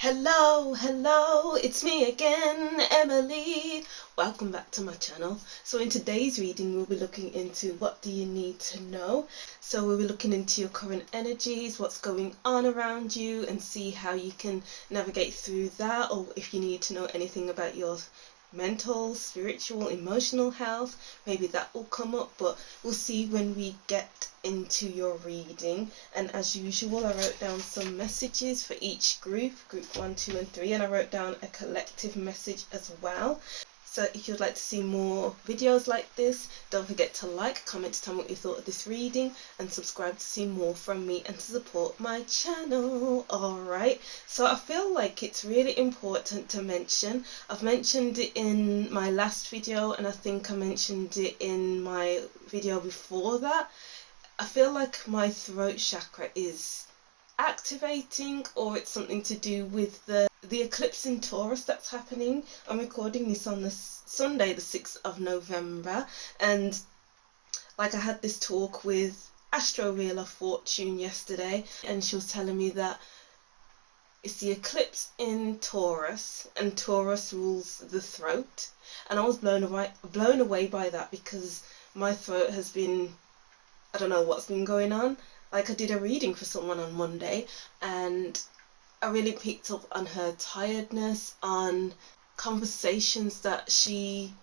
Hello, it's me again, Emily. Welcome back to my channel. So in today's reading, we'll be looking into what do you need to know. So we'll be looking into your current energies, what's going on around you, and see how you can navigate through that, or if you need to know anything about your mental, spiritual, emotional health, maybe that will come up, but we'll see when we get into your reading. And as usual, I wrote down some messages for each group 1, 2 and 3, and I wrote down a collective message as well. So if you'd like to see more videos like this, don't forget to like, comment, tell me what you thought of this reading, and subscribe to see more from me and to support my channel. Alright, so I feel like it's really important to mention. I've mentioned it in my last video, and I think I mentioned it in my video before that. I feel like my throat chakra is activating, or it's something to do with the eclipse in Taurus that's happening. I'm recording this on the Sunday the 6th of November, and like I had this talk with Astro Wheel of Fortune yesterday, and she was telling me that it's the eclipse in Taurus, and Taurus rules the throat, and I was blown away by that, because my throat has been, I don't know what's been going on. Like, I did a reading for someone on Monday, and I really picked up on her tiredness, on conversations that she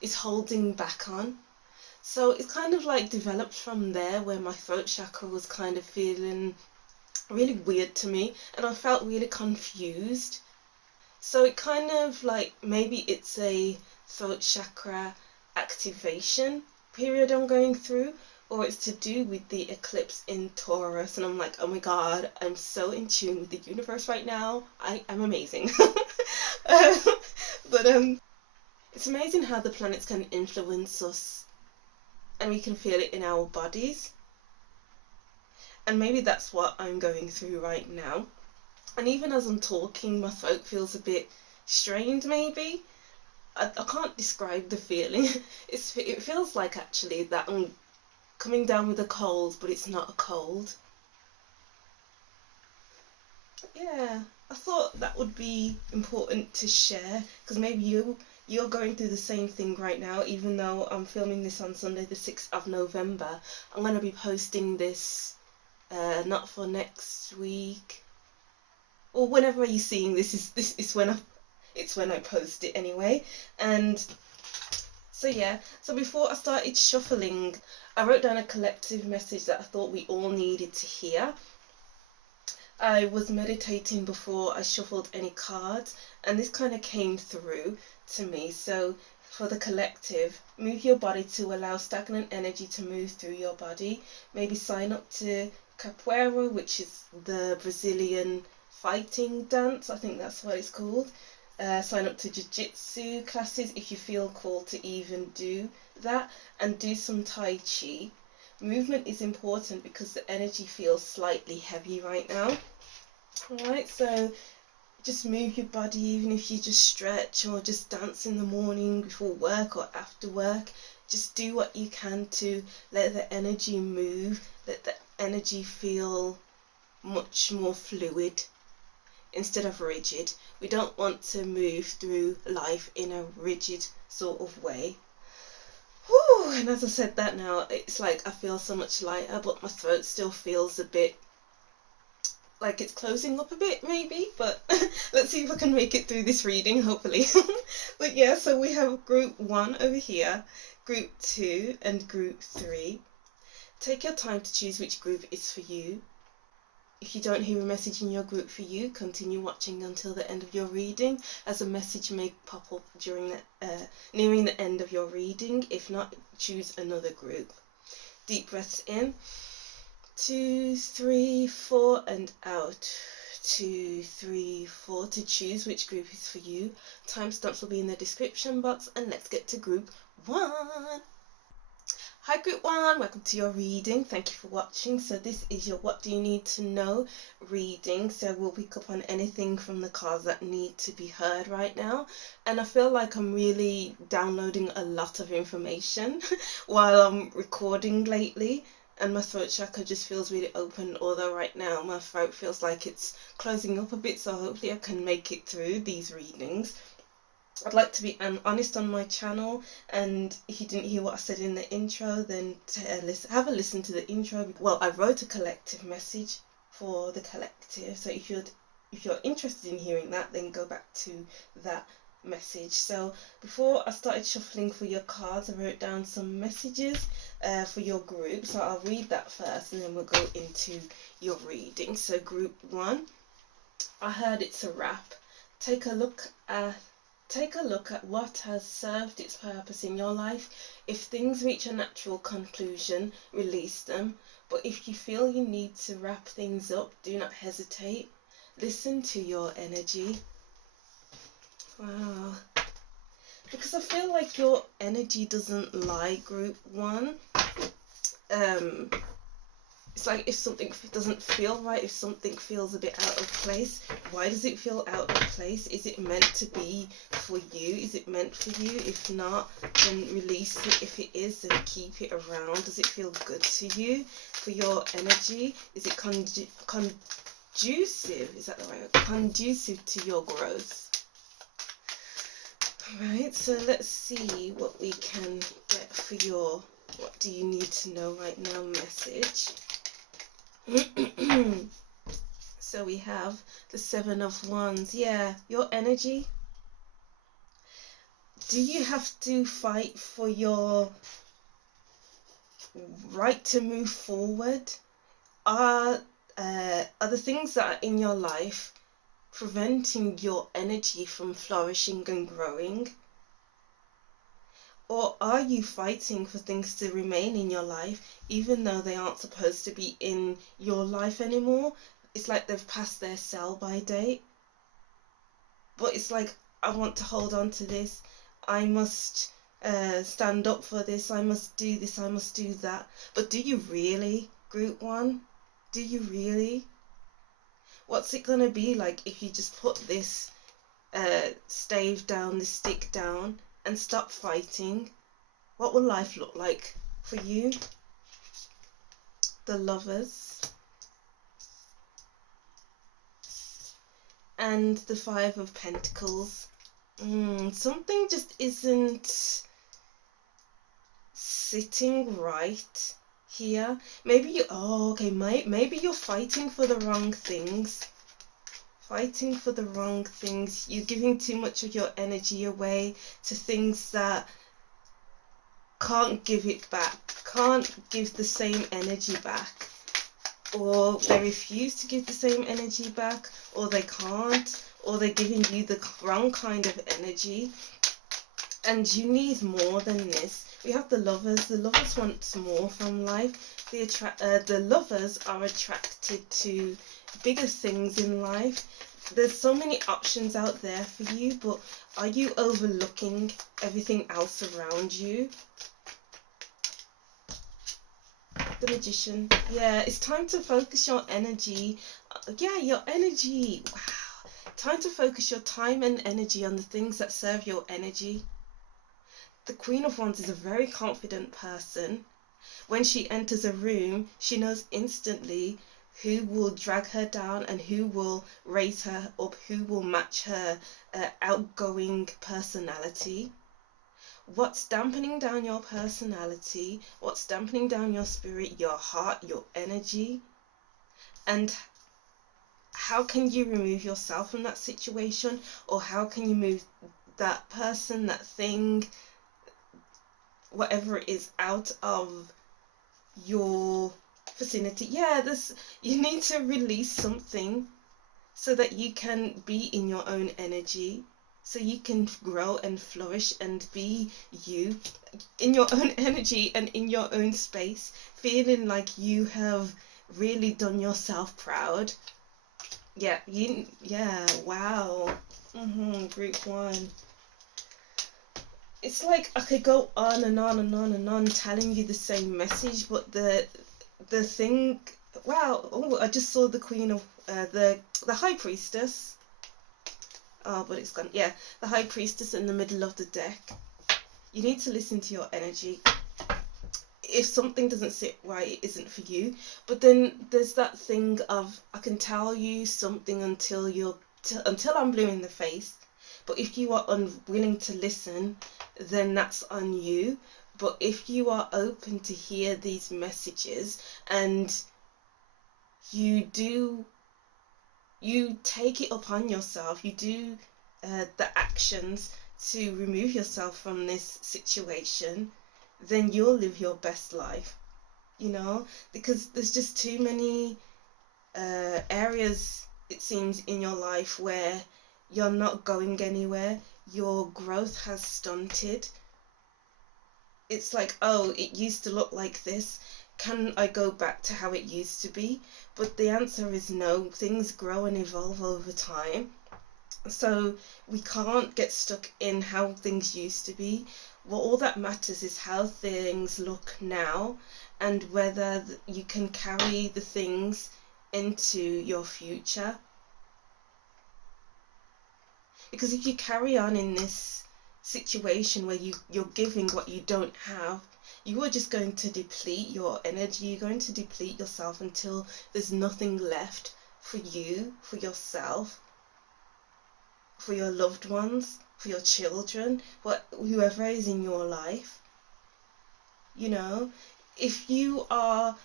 is holding back on. So it kind of like developed from there, where my throat chakra was kind of feeling really weird to me, and I felt really confused. So it kind of like, maybe it's a throat chakra activation period I'm going through, or it's to do with the eclipse in Taurus, and I'm like, oh my god, I'm so in tune with the universe right now. I'm amazing. But it's amazing how the planets can influence us, and we can feel it in our bodies. And maybe that's what I'm going through right now. And even as I'm talking, my throat feels a bit strained, maybe. I can't describe the feeling. It feels like, actually, that I'm coming down with a cold, but it's not a cold. Yeah, I thought that would be important to share, because maybe you're going through the same thing right now. Even though I'm filming this on Sunday the 6th of November, I'm going to be posting this not for next week, or whenever you're seeing this is when I post it anyway. And so yeah, so before I started shuffling, I wrote down a collective message that I thought we all needed to hear. I was meditating before I shuffled any cards, and this kind of came through to me. So for the collective, move your body to allow stagnant energy to move through your body. Maybe sign up to capoeira, which is the Brazilian fighting dance. I think that's what it's called. Sign up to jiu-jitsu classes if you feel called to even do that, and do some tai chi. Movement is important because the energy feels slightly heavy right now. Alright, so just move your body, even if you just stretch or just dance in the morning before work or after work. Just do what you can to let the energy move, let the energy feel much more fluid instead of rigid. We don't want to move through life in a rigid sort of way. Whew, and as I said that now, it's like I feel so much lighter, but my throat still feels a bit like it's closing up a bit, maybe, but let's see if I can make it through this reading, hopefully. But yeah, so we have group 1 over here, group 2 and group 3. Take your time to choose which group is for you. If you don't hear a message in your group for you, continue watching until the end of your reading, as a message may pop up during nearing the end of your reading. If not, choose another group. Deep breaths in. 2, 3, 4 and out. 2, 3, 4 to choose which group is for you. Timestamps will be in the description box, and let's get to group 1. Hi group 1, welcome to your reading. Thank you for watching. So this is your what do you need to know reading. So we'll pick up on anything from the cards that need to be heard right now. And I feel like I'm really downloading a lot of information while I'm recording lately. and my throat chakra just feels really open, although right now my throat feels like it's closing up a bit, so hopefully I can make it through these readings. I'd like to be honest on my channel, and if you didn't hear what I said in the intro, then have a listen to the intro. Well, I wrote a collective message for the collective, so if you're interested in hearing that, then go back to that message. So before I started shuffling for your cards, I wrote down some messages for your group, so I'll read that first and then we'll go into your reading. So group 1, I heard it's a wrap. Take a look at what has served its purpose in your life. If things reach a natural conclusion, release them. But if you feel you need to wrap things up, do not hesitate. Listen to your energy. Wow. Because I feel like your energy doesn't lie, group 1. It's like if something doesn't feel right, if something feels a bit out of place, why does it feel out of place? Is it meant to be for you? Is it meant for you? If not, then release it. If it is, then keep it around. Does it feel good to you? For your energy, is it conducive? Is that the right word? Conducive to your growth? Right, so let's see what we can get for your what do you need to know right now message. So we have the 7 of Wands. Yeah, your energy. Do you have to fight for your right to move forward? Are the things that are in your life preventing your energy from flourishing and growing? Or are you fighting for things to remain in your life even though they aren't supposed to be in your life anymore? It's like they've passed their sell-by date. But it's like, I want to hold on to this. I must stand up for this. I must do this. I must do that. But do you really, group 1? Do you really? What's it going to be like if you just put this stave down, this stick down, and stop fighting? What will life look like for you? The Lovers and the 5 of Pentacles. Something just isn't sitting right here. Maybe you maybe you're fighting for the wrong things. You're giving too much of your energy away to things that can't give it back, can't give the same energy back, or they refuse to give the same energy back, or they can't, or they're giving you the wrong kind of energy, and you need more than this. We have the Lovers. The Lovers want more from life. The Lovers are attracted to bigger things in life. There's so many options out there for you, but are you overlooking everything else around you? The Magician. Yeah, it's time to focus your energy. Yeah, your energy. Wow. Time to focus your time and energy on the things that serve your energy. The Queen of Wands is a very confident person. When she enters a room, she knows instantly who will drag her down and who will raise her up, who will match her outgoing personality. What's dampening down your personality? What's dampening down your spirit, your heart, your energy? And how can you remove yourself from that situation? Or how can you move that person, that thing, whatever it is, out of your vicinity? Yeah, you need to release something so that you can be in your own energy, so you can grow and flourish and be you in your own energy and in your own space, feeling like you have really done yourself proud. Yeah, wow. Group 1. It's like I could go on and on and on and on telling you the same message, but the thing, wow. Oh, I just saw the Queen of the High Priestess. Oh, but it's gone. Yeah, the High Priestess in the middle of the deck. You need to listen to your energy. if something doesn't sit right, it isn't for you. But then there's that thing of, I can tell you something until I'm blue in the face, but if you are unwilling to listen, then that's on you. But if you are open to hear these messages, and you take it upon yourself, you do the actions to remove yourself from this situation, then you'll live your best life, because there's just too many areas, it seems, in your life where you're not going anywhere. Your growth has stunted. It's like, oh, it used to look like this. Can I go back to how it used to be? But the answer is no. Things grow and evolve over time. So we can't get stuck in how things used to be. Well, all that matters is how things look now, and whether you can carry the things into your future. Because if you carry on in this situation where you're giving what you don't have, you are just going to deplete your energy. You're going to deplete yourself until there's nothing left for you, for yourself, for your loved ones, for your children, whoever is in your life. If you are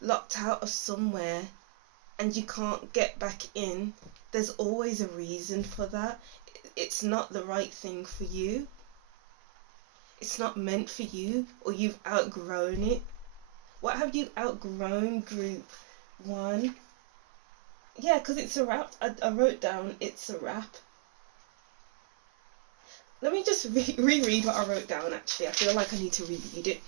locked out of somewhere and you can't get back in, there's always a reason for that. It's not the right thing for you. It's not meant for you, or you've outgrown it. What have you outgrown, group 1? Yeah, because it's a wrap. I wrote down, it's a wrap. Let me just reread what I wrote down, actually. I feel like I need to reread it.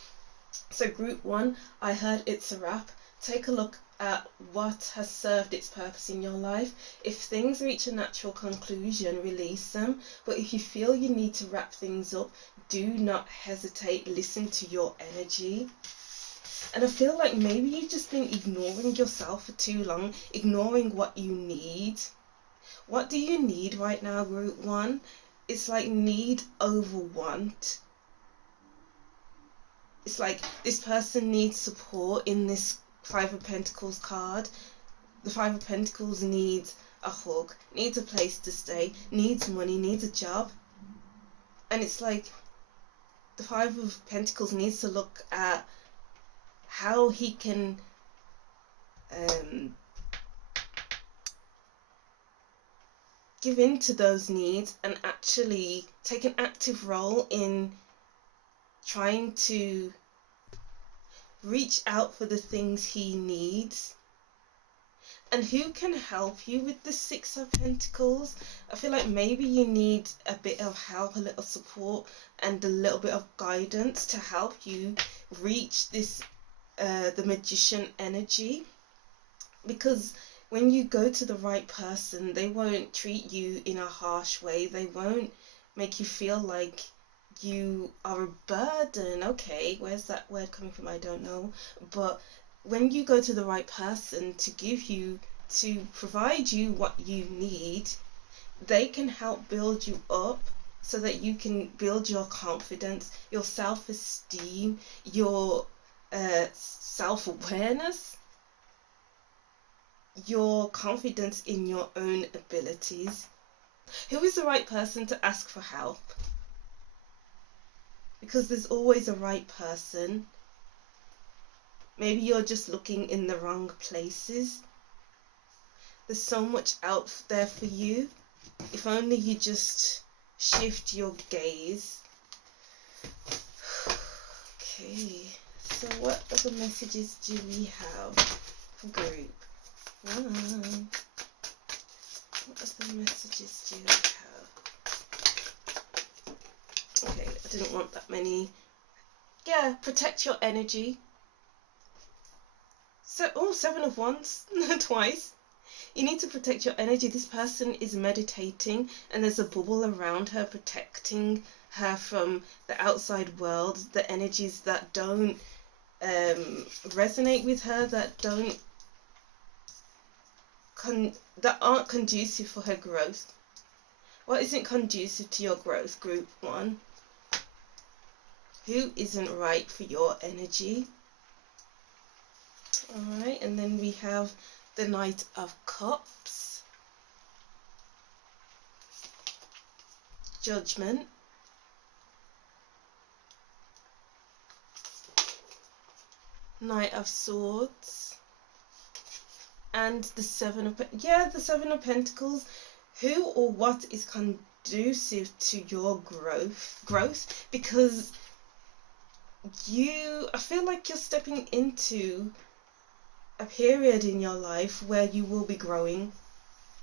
So group 1, I heard it's a wrap. Take a look at what has served its purpose in your life. If things reach a natural conclusion, release them. But if you feel you need to wrap things up, do not hesitate. Listen to your energy. And I feel like maybe you've just been ignoring yourself for too long, ignoring what you need. What do you need right now, group 1? It's like need over want. It's like this person needs support in this 5 of Pentacles card. The 5 of Pentacles needs a hug, needs a place to stay, needs money, needs a job. And it's like the 5 of Pentacles needs to look at how he can give in to those needs and actually take an active role in trying to reach out for the things he needs. And who can help you with the 6 of Pentacles? I feel like maybe you need a bit of help, a little support, and a little bit of guidance to help you reach this, the Magician energy. Because when you go to the right person, they won't treat you in a harsh way. They won't make you feel like you are a burden. Okay, where's that word coming from? I don't know. But when you go to the right person to provide you what you need, they can help build you up so that you can build your confidence, your self-esteem, your self-awareness, your confidence in your own abilities. Who is the right person to ask for help? Because there's always a right person. Maybe you're just looking in the wrong places. There's so much out there for you. If only you just shift your gaze. Okay, so what other messages do we have for group 1? What other messages do we have? Okay, I didn't want that many. Yeah, protect your energy. So, 7 of Wands, twice. You need to protect your energy. This person is meditating and there's a bubble around her protecting her from the outside world, the energies that don't resonate with her, that aren't conducive for her growth. What isn't conducive to your growth, group 1? Who isn't right for your energy? Alright, and then we have the Knight of Cups, Judgment, Knight of Swords, and the Seven of the Seven of Pentacles. Who or what is conducive to your growth? Because I feel like you're stepping into a period in your life where you will be growing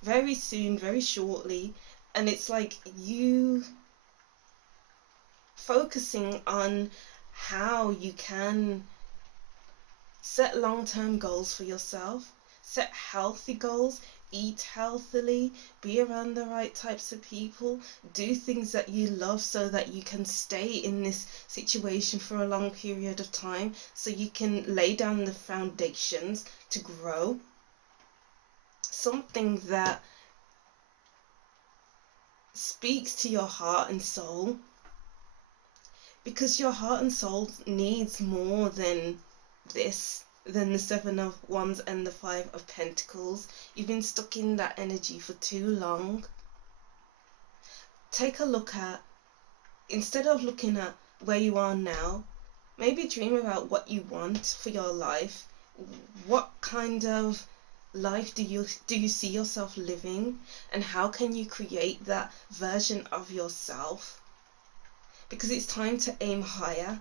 very soon, very shortly, and it's like you focusing on how you can set long-term goals for yourself, set healthy goals, eat healthily, be around the right types of people, do things that you love so that you can stay in this situation for a long period of time, so you can lay down the foundations to grow. Something that speaks to your heart and soul, because your heart and soul needs more than this, than the Seven of Wands and the Five of Pentacles. You've been stuck in that energy for too long. Take a look at, instead of looking at where you are now, maybe dream about what you want for your life. What kind of life do you see yourself living, and how can you create that version of yourself? Because it's time to aim higher.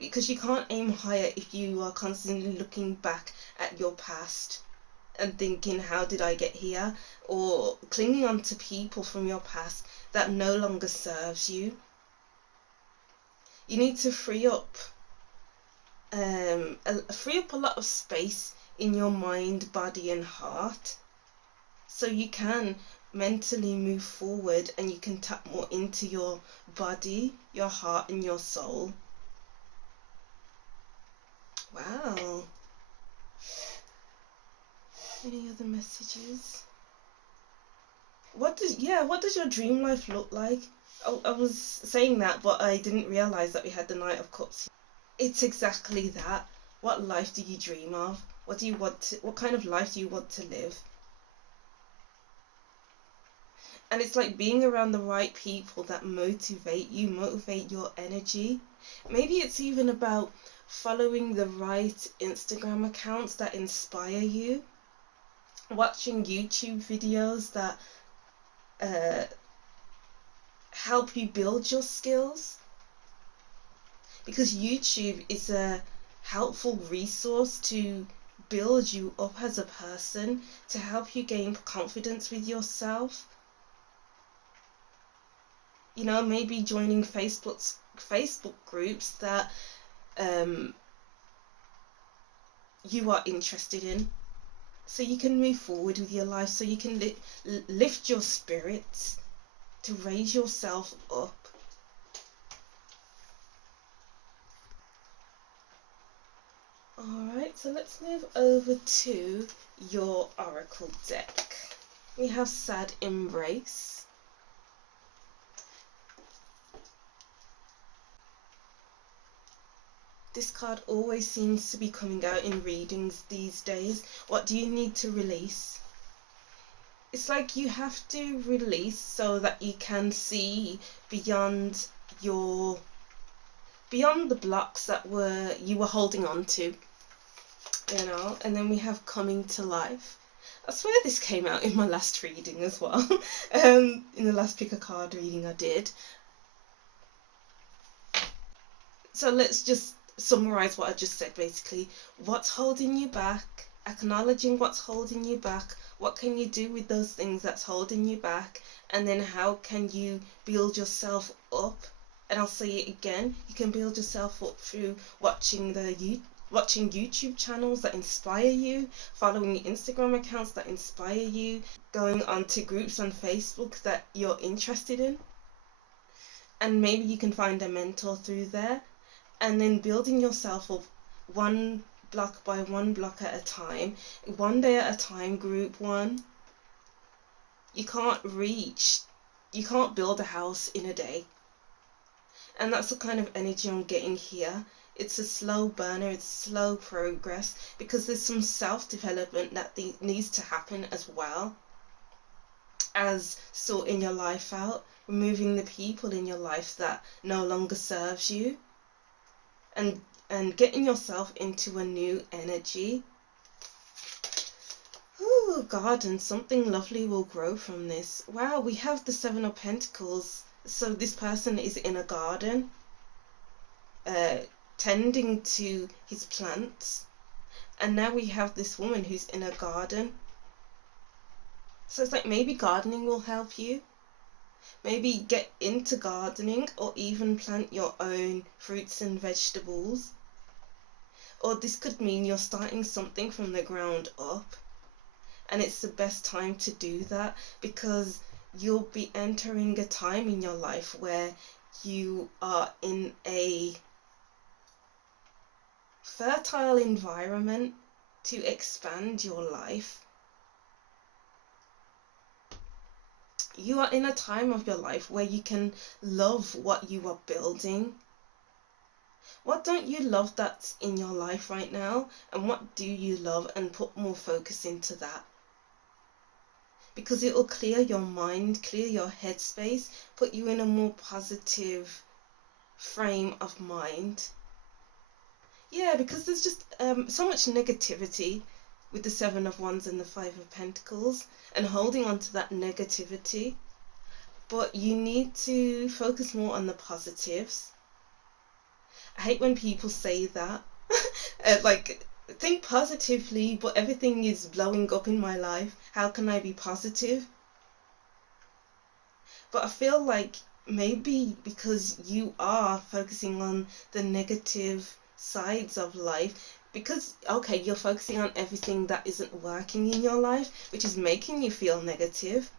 Because you can't aim higher if you are constantly looking back at your past and thinking, how did I get here? Or clinging on to people from your past that no longer serves you. You need to free up a lot of space in your mind, body and heart, so you can mentally move forward and you can tap more into your body, your heart and your soul. Wow. Any other messages? What does your dream life look like? I was saying that, but I didn't realize that we had the Knight of Cups. It's exactly that. What life do you dream of? What kind of life do you want to live? And it's like being around the right people that motivate you, motivate your energy. Maybe it's even about following the right Instagram accounts that inspire you, watching YouTube videos that help you build your skills, because YouTube is a helpful resource to build you up as a person, to help you gain confidence with yourself. You know, maybe joining Facebook groups that you are interested in, so you can move forward with your life, so you can lift your spirits, to raise yourself up. Alright, so let's move over to your oracle deck. We have Sad Embrace, this card always seems to be coming out in readings these days. What do you need to release? It's like you have to release so that you can see beyond the blocks that you were holding on to, you know. And then we have Coming to Life. I swear this came out in my last reading as well. In the last pick a card reading I did. So let's just summarize what I just said. Basically, what's holding you back, acknowledging what's holding you back, what can you do with those things that's holding you back, and then how can you build yourself up. And I'll say it again, you can build yourself up through watching YouTube channels that inspire you, following Instagram accounts that inspire you, going onto groups on Facebook that you're interested in, and maybe you can find a mentor through there. And then building yourself up one block by one block at a time, one day at a time, group one. You can't build a house in a day. And that's the kind of energy I'm getting here. It's a slow burner, it's slow progress, because there's some self-development that needs to happen, as well as sorting your life out, removing the people in your life that no longer serves you, and getting yourself into a new energy. Ooh, garden, something lovely will grow from this. Wow, we have the Seven of Pentacles. So this person is in a garden, tending to his plants. And now we have this woman who's in a garden. So it's like maybe gardening will help you. Maybe get into gardening, or even plant your own fruits and vegetables. Or this could mean you're starting something from the ground up. And it's the best time to do that, because you'll be entering a time in your life where you are in a fertile environment to expand your life. You are in a time of your life where you can love what you are building. What don't you love that's in your life right now? And what do you love? And put more focus into that. Because it will clear your mind, clear your headspace, put you in a more positive frame of mind. Yeah, because there's just so much negativity with the Seven of Wands and the Five of Pentacles, and holding on to that negativity. But you need to focus more on the positives. I hate when people say that. Like, think positively, but everything is blowing up in my life. How can I be positive? But I feel like maybe because you are focusing on the negative sides of life, because, okay, you're focusing on everything that isn't working in your life, which is making you feel negative.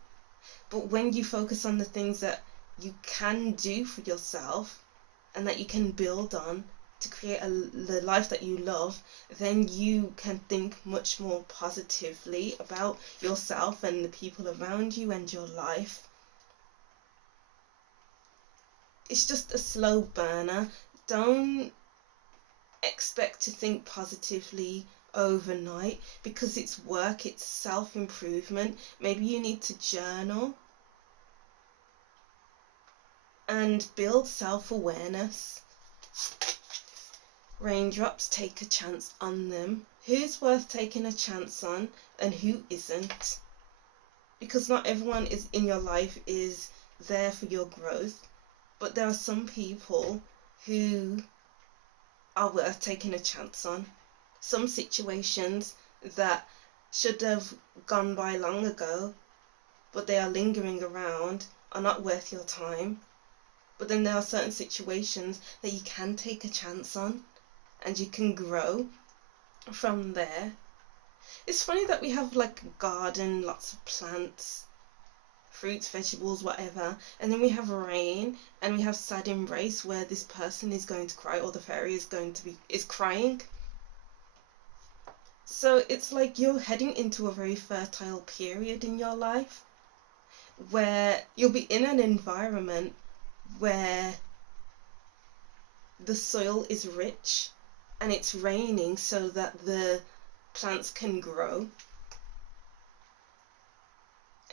But when you focus on the things that you can do for yourself and that you can build on to create the life that you love, then you can think much more positively about yourself and the people around you and your life. It's just a slow burner. Don't expect to think positively overnight, because it's work, it's self-improvement. Maybe you need to journal and build self-awareness. Raindrops, take a chance on them. Who's worth taking a chance on and who isn't? Because not everyone is in your life is there for your growth, but there are some people who are worth taking a chance on. Some situations that should have gone by long ago, but they are lingering around, are not worth your time. But then there are certain situations that you can take a chance on, and you can grow from there. It's funny that we have like a garden, lots of plants, fruits, vegetables, whatever, and then we have rain, and we have sad embrace where this person is going to cry, or the fairy is crying. So it's like you're heading into a very fertile period in your life where you'll be in an environment where the soil is rich and it's raining so that the plants can grow.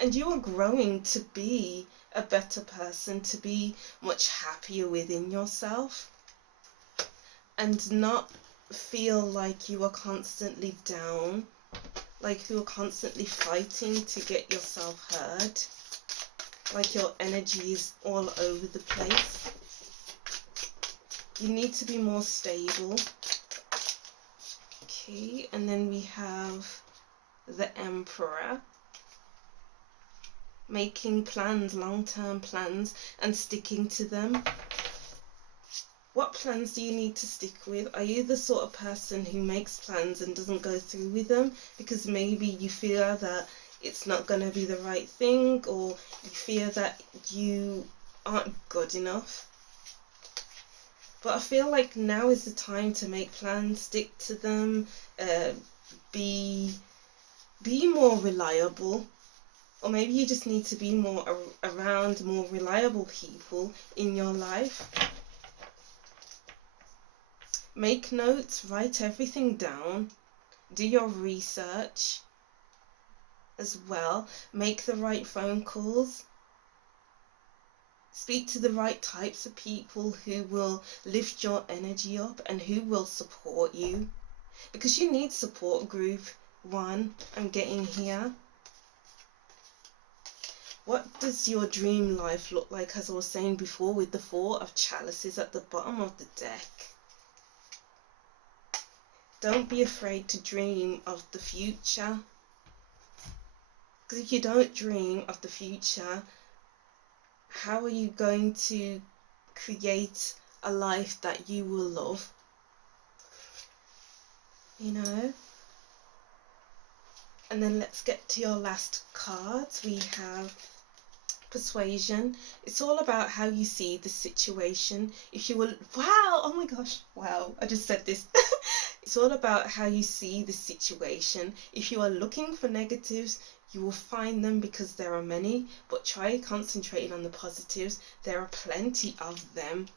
And you are growing to be a better person, to be much happier within yourself, and not feel like you are constantly down, like you are constantly fighting to get yourself heard, like your energy is all over the place. You need to be more stable. Okay, and then we have the Emperor. Making plans, long-term plans, and sticking to them. What plans do you need to stick with? Are you the sort of person who makes plans and doesn't go through with them because maybe you fear that it's not going to be the right thing, or you fear that you aren't good enough? But I feel like now is the time to make plans, stick to them, be more reliable. Or maybe you just need to be more around more reliable people in your life. Make notes, write everything down, do your research as well, make the right phone calls, speak to the right types of people who will lift your energy up and who will support you, because you need support. Group 1, I'm getting here. What does your dream life look like, as I was saying before, with the 4 of chalices at the bottom of the deck? Don't be afraid to dream of the future, because if you don't dream of the future, how are you going to create a life that you will love? You know? And then let's get to your last cards. We have persuasion. It's all about how you see the situation. If you will, wow, oh my gosh, wow, I just said this. It's all about how you see the situation. If you are looking for negatives, you will find them, because there are many, but try concentrating on the positives. There are plenty of them.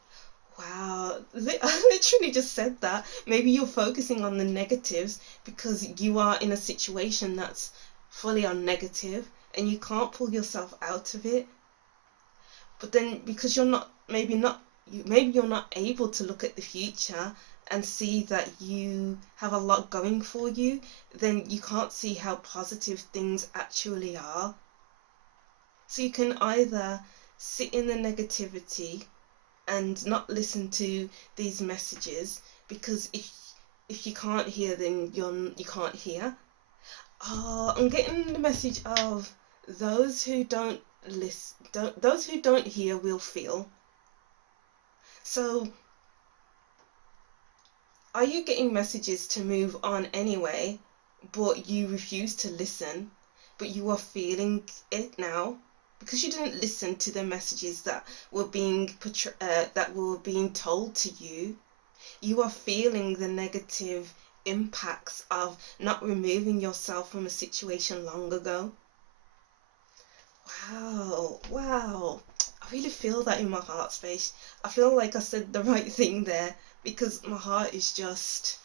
Wow, I literally just said that. Maybe you're focusing on the negatives because you are in a situation that's fully on negative and you can't pull yourself out of it. But then because you're not, maybe you're not able to look at the future and see that you have a lot going for you, then you can't see how positive things actually are. So you can either sit in the negativity and not listen to these messages, because if you can't hear, then you can't hear. Oh, I'm getting the message of those who don't listen, those who don't hear will feel. So are you getting messages to move on anyway, but you refuse to listen, but you are feeling it now? Because you didn't listen to the messages that were being told to you. You are feeling the negative impacts of not removing yourself from a situation long ago. Wow. I really feel that in my heart space. I feel like I said the right thing there, because my heart is just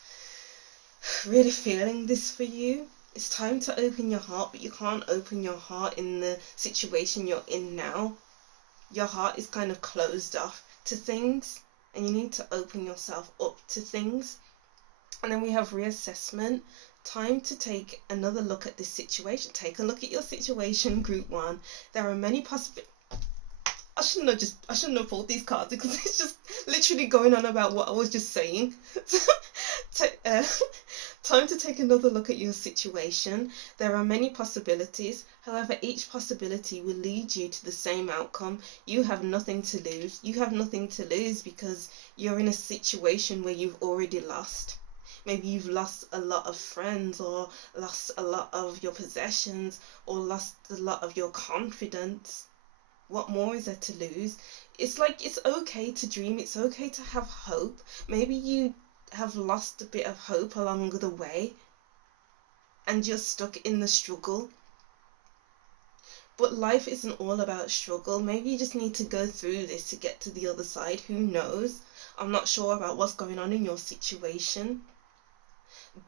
really feeling this for you. It's time to open your heart, but you can't open your heart in the situation you're in now. Your heart is kind of closed off to things, and you need to open yourself up to things. And then we have reassessment. Time to take another look at this situation. Take a look at your situation, group 1. There are many possibilities. I shouldn't have pulled these cards, because it's just literally going on about what I was just saying. Time to take another look at your situation. There are many possibilities. However, each possibility will lead you to the same outcome. You have nothing to lose. You have nothing to lose because you're in a situation where you've already lost. Maybe you've lost a lot of friends, or lost a lot of your possessions, or lost a lot of your confidence. What more is there to lose? It's like, it's okay to dream. It's okay to have hope. Maybe you have lost a bit of hope along the way and you're stuck in the struggle. But life isn't all about struggle. Maybe you just need to go through this to get to the other side. Who knows? I'm not sure about what's going on in your situation.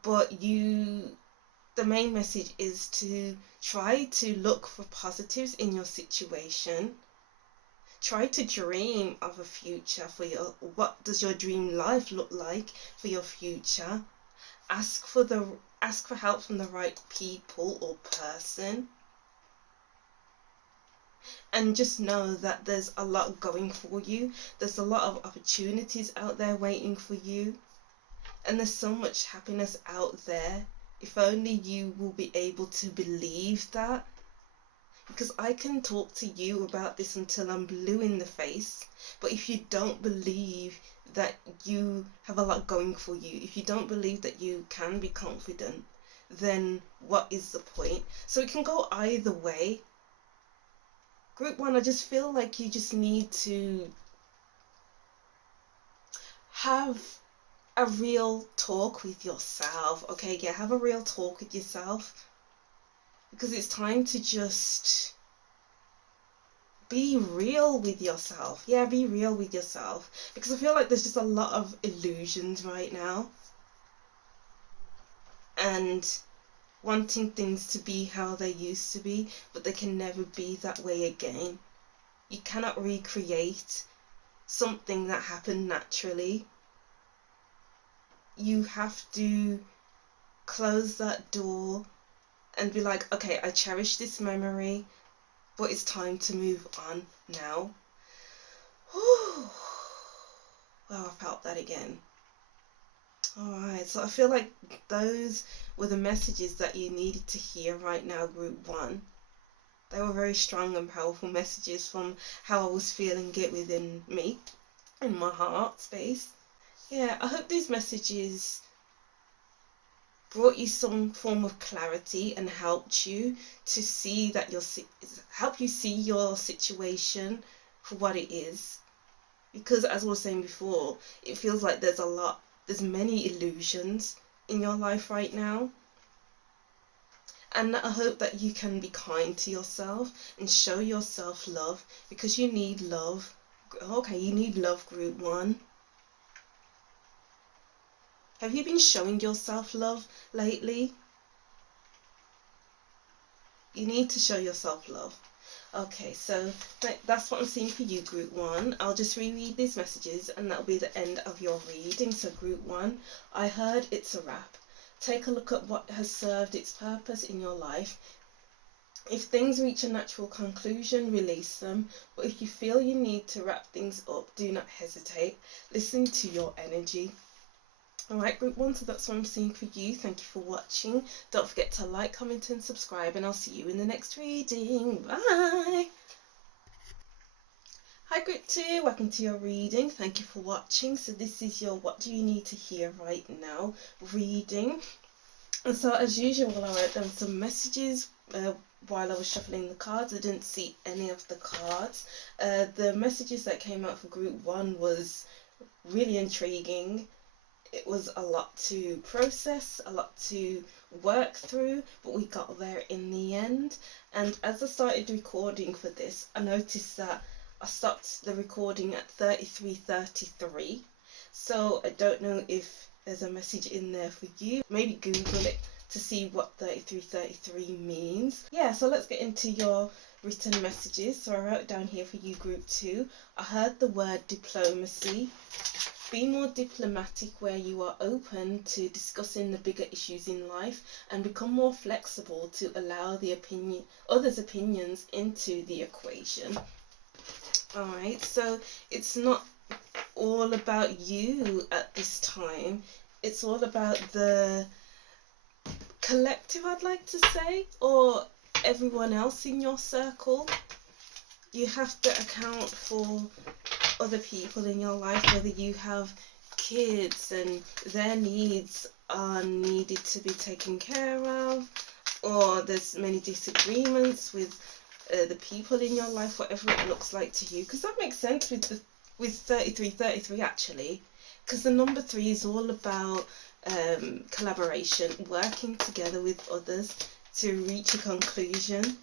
But the main message is to try to look for positives in your situation. Try to dream of a future for what does your dream life look like for your future? Ask for help from the right people or person. And just know that there's a lot going for you. There's a lot of opportunities out there waiting for you. And there's so much happiness out there. If only you will be able to believe that. Because I can talk to you about this until I'm blue in the face, but if you don't believe that you have a lot going for you, if you don't believe that you can be confident, then what is the point? So it can go either way. Group 1, I just feel like you just need to have a real talk with yourself. Okay, yeah, have a real talk with yourself. Because it's time to just be real with yourself. Yeah, be real with yourself, because I feel like there's just a lot of illusions right now, and wanting things to be how they used to be, but they can never be that way again. You cannot recreate something that happened naturally. You have to close that door and be like, okay, I cherish this memory, but it's time to move on now. Wow, I felt that again. Alright, so I feel like those were the messages that you needed to hear right now, Group 1. They were very strong and powerful messages from how I was feeling it within me, in my heart space. Yeah, I hope these messages brought you some form of clarity and helped you to see that help you see your situation for what it is. Because as I was saying before, it feels like there's many illusions in your life right now. And I hope that you can be kind to yourself and show yourself love, because you need love. Okay, you need love, Group 1. Have you been showing yourself love lately? You need to show yourself love. Okay, so that's what I'm seeing for you, Group 1. I'll just reread these messages and that'll be the end of your reading. So Group 1, I heard it's a wrap. Take a look at what has served its purpose in your life. If things reach a natural conclusion, release them. But if you feel you need to wrap things up, do not hesitate. Listen to your energy. Alright, Group 1, so that's what I'm seeing for you. Thank you for watching. Don't forget to like, comment and subscribe, and I'll see you in the next reading. Bye! Hi Group 2, welcome to your reading. Thank you for watching. So this is your what do you need to hear right now reading. And so as usual, I wrote down some messages while I was shuffling the cards. I didn't see any of the cards. The messages that came out for Group 1 was really intriguing. It was a lot to process, a lot to work through, but we got there in the end. And as I started recording for this, I noticed that I stopped the recording at 33:33. So I don't know if there's a message in there for you. Maybe Google it to see what 33:33 means. Yeah, so let's get into your written messages. So I wrote down here for you, Group 2. I heard the word diplomacy. Be more diplomatic where you are open to discussing the bigger issues in life, and become more flexible to allow the others' opinions into the equation. Alright, so it's not all about you at this time. It's all about the collective, I'd like to say, or everyone else in your circle. You have to account for other people in your life, whether you have kids and their needs are needed to be taken care of, or there's many disagreements with the people in your life, whatever it looks like to you, because that makes sense with 33:33 actually, because the number 3 is all about collaboration, working together with others to reach a conclusion.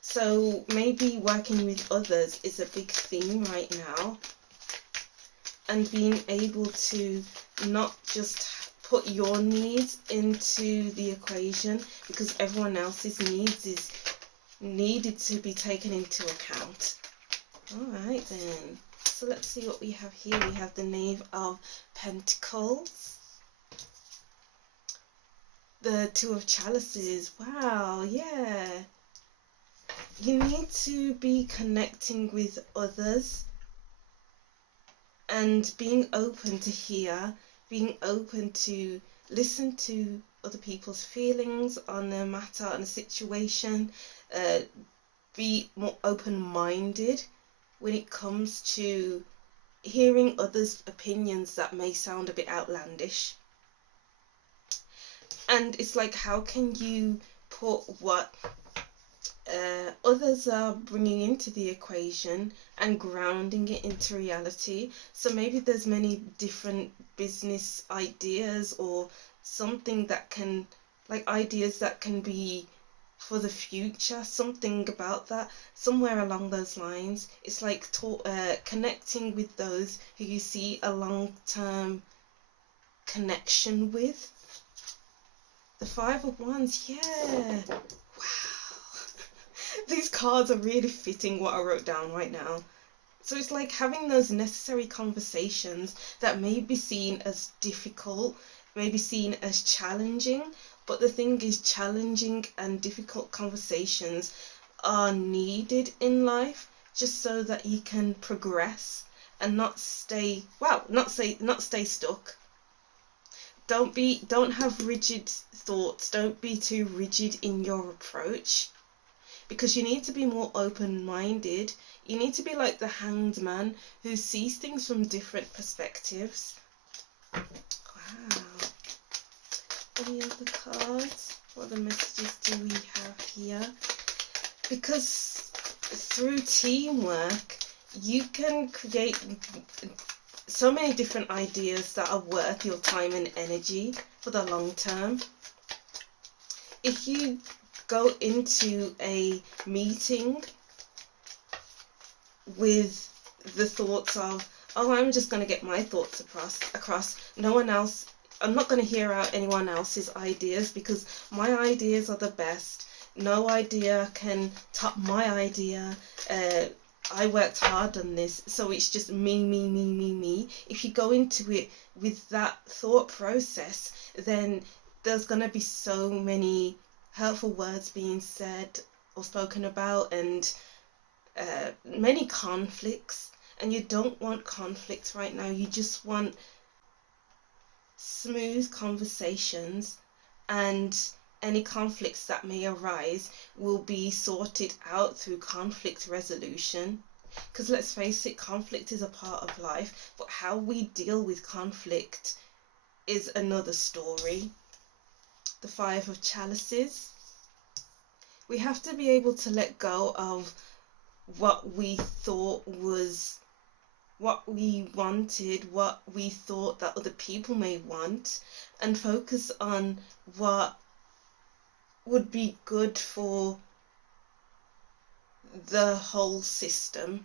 So maybe working with others is a big theme right now, and being able to not just put your needs into the equation, because everyone else's needs is needed to be taken into account. Alright then, so let's see what we have here. We have the Knave of Pentacles, the Two of Chalices. Wow, yeah. You need to be connecting with others and being open to hear, being open to listen to other people's feelings on a matter, on a situation. Be more open-minded when it comes to hearing others' opinions that may sound a bit outlandish. And it's like, how can you put what others are bringing into the equation and grounding it into reality? So maybe there's many different business ideas or something that can, like ideas that can be for the future, something about that, somewhere along those lines. It's like connecting with those who you see a long-term connection with. The Five of Wands, yeah. Wow. These cards are really fitting what I wrote down right now. So it's like having those necessary conversations that may be seen as difficult, may be seen as challenging, but the thing is, challenging and difficult conversations are needed in life just so that you can progress and not stay stuck. Don't have rigid thoughts, don't be too rigid in your approach, because you need to be more open-minded. You need to be like the Hanged Man who sees things from different perspectives. Wow. Any other cards? What other messages do we have here? Because through teamwork, you can create so many different ideas that are worth your time and energy for the long term. If you go into a meeting with the thoughts of, oh, I'm just going to get my thoughts across, no one else, I'm not going to hear out anyone else's ideas because my ideas are the best. No idea can top my idea. I worked hard on this, so it's just me. If you go into it with that thought process, then there's going to be so many hurtful words being said or spoken about, and many conflicts. And you don't want conflicts right now. You just want smooth conversations, and any conflicts that may arise will be sorted out through conflict resolution. Because let's face it, conflict is a part of life, but how we deal with conflict is another story. The Five of Chalices. We have to be able to let go of what we thought was what we wanted, what we thought that other people may want, and focus on what would be good for the whole system.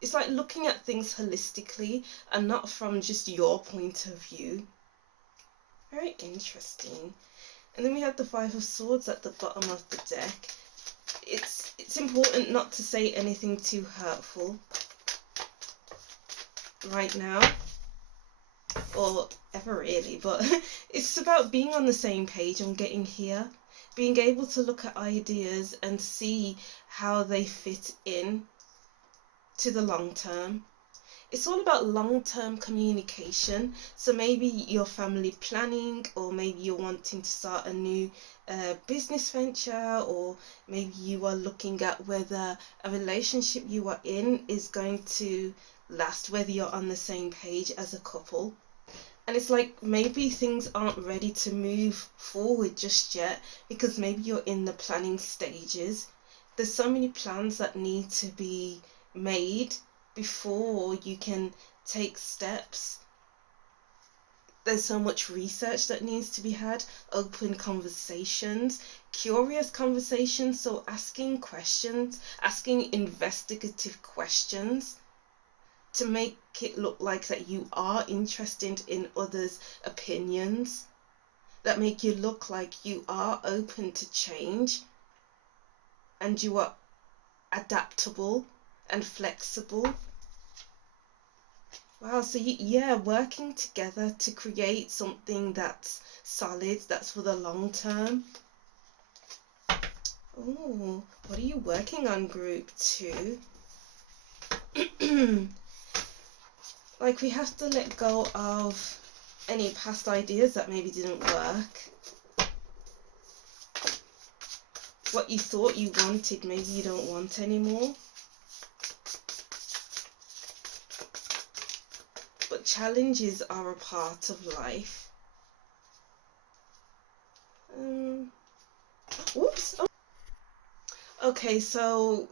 It's like looking at things holistically and not from just your point of view. Very interesting. And then we have the Five of Swords at the bottom of the deck. It's important not to say anything too hurtful right now, or ever really, but it's about being on the same page and getting here, being able to look at ideas and see how they fit in to the long term. It's all about long-term communication. So maybe you're family planning, or maybe you're wanting to start a new business venture, or maybe you are looking at whether a relationship you are in is going to last, whether you're on the same page as a couple. And it's like maybe things aren't ready to move forward just yet because maybe you're in the planning stages. There's so many plans that need to be made before you can take steps. There's so much research that needs to be had, open conversations, curious conversations, so asking questions, asking investigative questions to make it look like that you are interested in others' opinions, that make you look like you are open to change and you are adaptable and flexible. Wow, so working together to create something that's solid, that's for the long term. Oh, what are you working on, group 2? Like, we have to let go of any past ideas that maybe didn't work. What you thought you wanted, maybe you don't want anymore. But challenges are a part of life. Whoops. Okay, so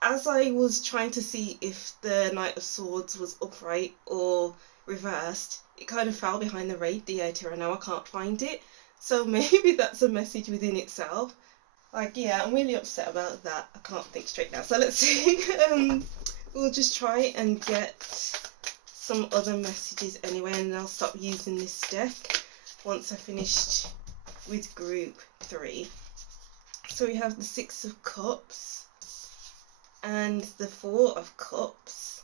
as I was trying to see if the Knight of Swords was upright or reversed, it kind of fell behind the radiator and now I can't find it. So maybe that's a message within itself. Like, yeah, I'm really upset about that. I can't think straight now. So let's see. We'll just try and get some other messages anyway, and I'll stop using this deck once I finished with group 3. So we have the 6 of Cups and the 4 of Cups.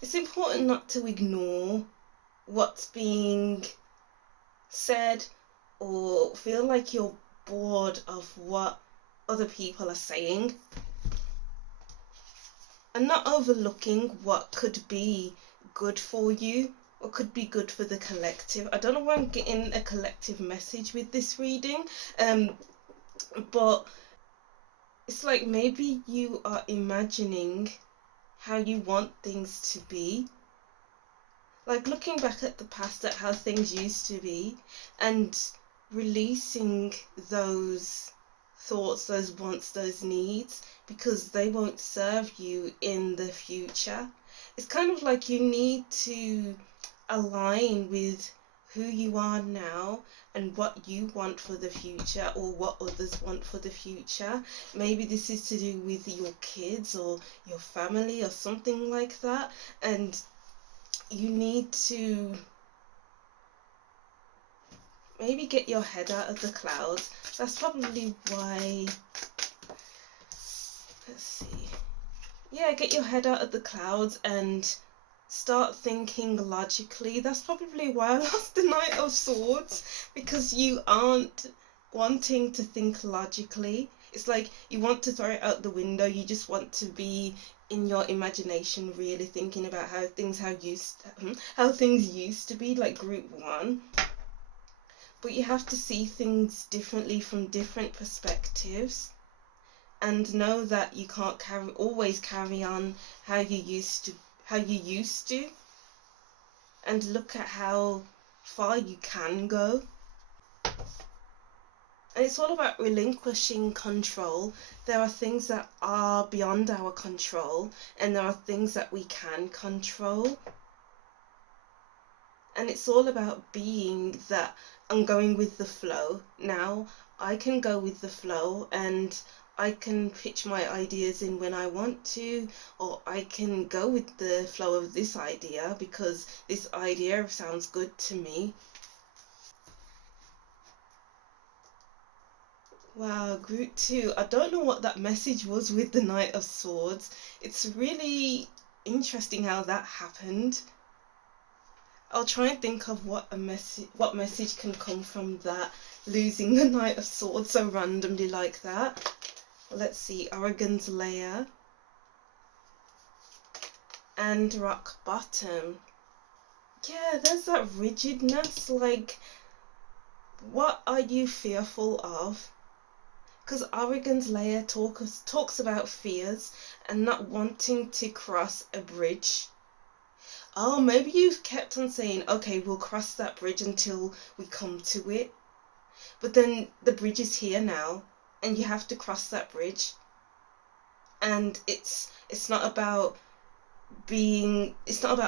It's important not to ignore what's being said or feel like you're bored of what other people are saying, and not overlooking what could be good for you or could be good for the collective. I don't know why I'm getting a collective message with this reading, but it's like maybe you are imagining how you want things to be, like looking back at the past at how things used to be and releasing those thoughts, those wants, those needs, because they won't serve you in the future. It's kind of like you need to align with who you are now and what you want for the future, or what others want for the future. Maybe this is to do with your kids or your family or something like that, and you need to maybe get your head out of the clouds. That's probably why, let's see, yeah, get your head out of the clouds and start thinking logically. That's probably why I lost the Knight of Swords, because you aren't wanting to think logically. It's like you want to throw it out the window. You just want to be in your imagination, really thinking about how things used to be, like group 1. But you have to see things differently from different perspectives, and know that you can't always carry on how you used to, and look at how far you can go. And it's all about relinquishing control. There are things that are beyond our control, and there are things that we can control. And it's all about being that I'm going with the flow. Now I can go with the flow, and I can pitch my ideas in when I want to, or I can go with the flow of this idea because this idea sounds good to me. Wow, group 2. I don't know what that message was with the Knight of Swords. It's really interesting how that happened. I'll try and think of what message can come from that, losing the Knight of Swords so randomly like that. Let's see, Oregon's Lair and Rock Bottom. Yeah, there's that rigidness, like, what are you fearful of? Because Oregon's Lair talks about fears and not wanting to cross a bridge. Oh, maybe you've kept on saying, okay, we'll cross that bridge until we come to it. But then the bridge is here now, and you have to cross that bridge. And it's not about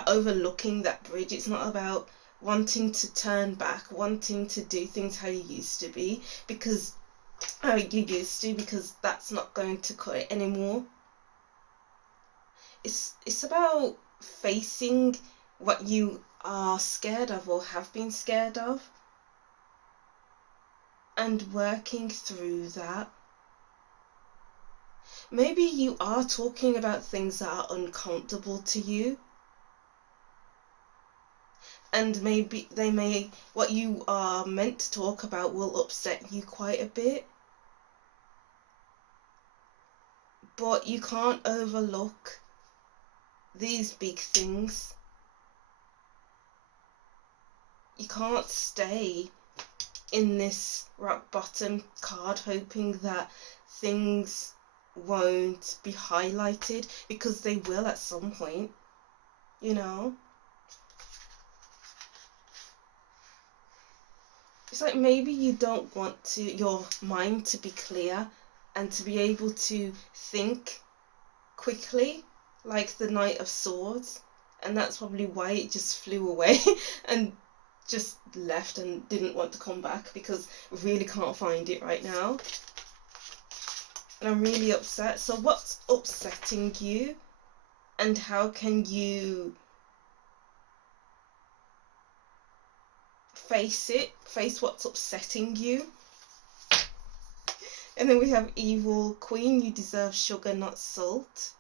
overlooking that bridge. It's not about wanting to turn back, wanting to do things how you used to be, because that's not going to cut it anymore. It's about facing what you are scared of or have been scared of, and working through that. Maybe you are talking about things that are uncomfortable to you, and maybe what you are meant to talk about will upset you quite a bit. But you can't overlook these big things. You can't stay in this rock bottom card hoping that things won't be highlighted, because they will at some point, you know. It's like maybe you don't want your mind to be clear and to be able to think quickly, like the Knight of Swords. and that's probably why it just flew away and just left and didn't want to come back, because I really can't find it right now. And I'm really upset. So what's upsetting you, and how can you face what's upsetting you? And then we have Evil Queen, you deserve sugar, not salt.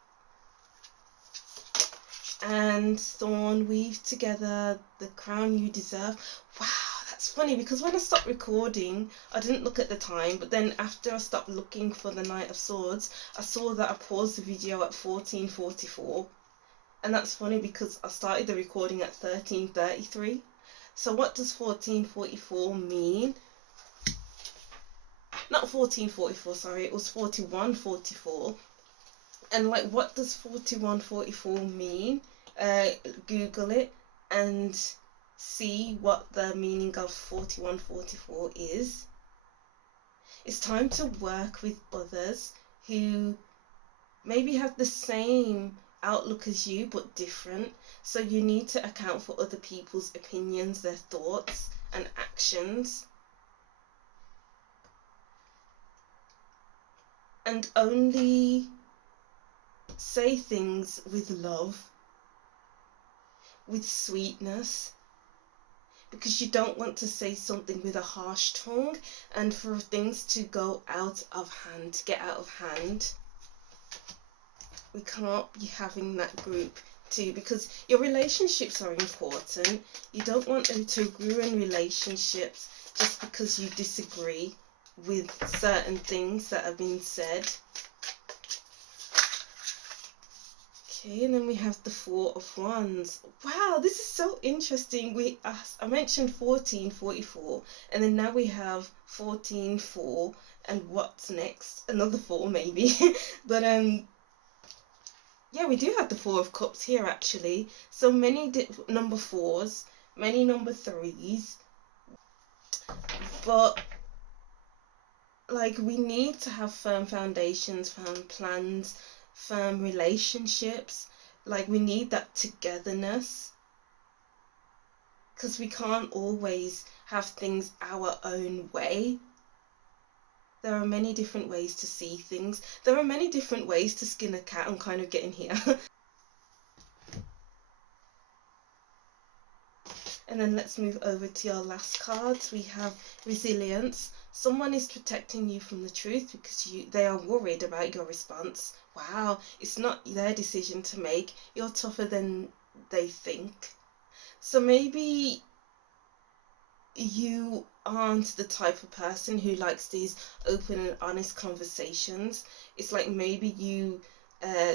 And Thorn, weave together the crown you deserve. Wow, that's funny, because when I stopped recording, I didn't look at the time, but then after I stopped looking for the Knight of Swords, I saw that I paused the video at 14:44. And that's funny because I started the recording at 13:33. So what does 14:44 mean? Not 14:44, sorry, it was 41:44. And like, what does 41:44 mean? Google it and see what the meaning of 41:44 is. It's time to work with others who maybe have the same outlook as you but different. So you need to account for other people's opinions, their thoughts and actions. And only say things with love, with sweetness, because you don't want to say something with a harsh tongue and for things to go out of hand, to get out of hand. We can't be having that group too, because your relationships are important. You don't want them to ruin relationships just because you disagree with certain things that have been said. Okay, and then we have the Four of Wands. Wow, this is so interesting. I mentioned 14:44, and then now we have 14:4, and what's next? Another 4 maybe. But yeah, we do have the Four of Cups here actually. So many number 4s, many number 3s. But like, we need to have firm foundations, firm plans, firm relationships. Like, we need that togetherness, because we can't always have things our own way. There are many different ways to see things. There are many different ways to skin a cat. I'm kind of getting here. And then let's move over to your last cards. We have Resilience. Someone is protecting you from the truth because they are worried about your response. Wow, it's not their decision to make. You're tougher than they think. So maybe you aren't the type of person who likes these open and honest conversations. It's like maybe you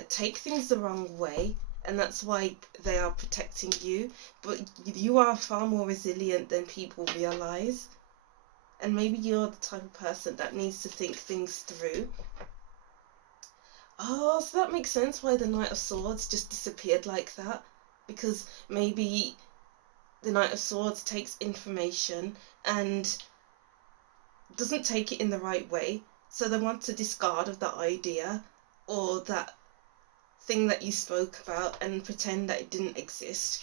take things the wrong way, and that's why they are protecting you. But you are far more resilient than people realize, and maybe you're the type of person that needs to think things through. Oh, so that makes sense why the Knight of Swords just disappeared like that, because maybe the Knight of Swords takes information and doesn't take it in the right way, so they want to discard of that idea or that thing that you spoke about and pretend that it didn't exist.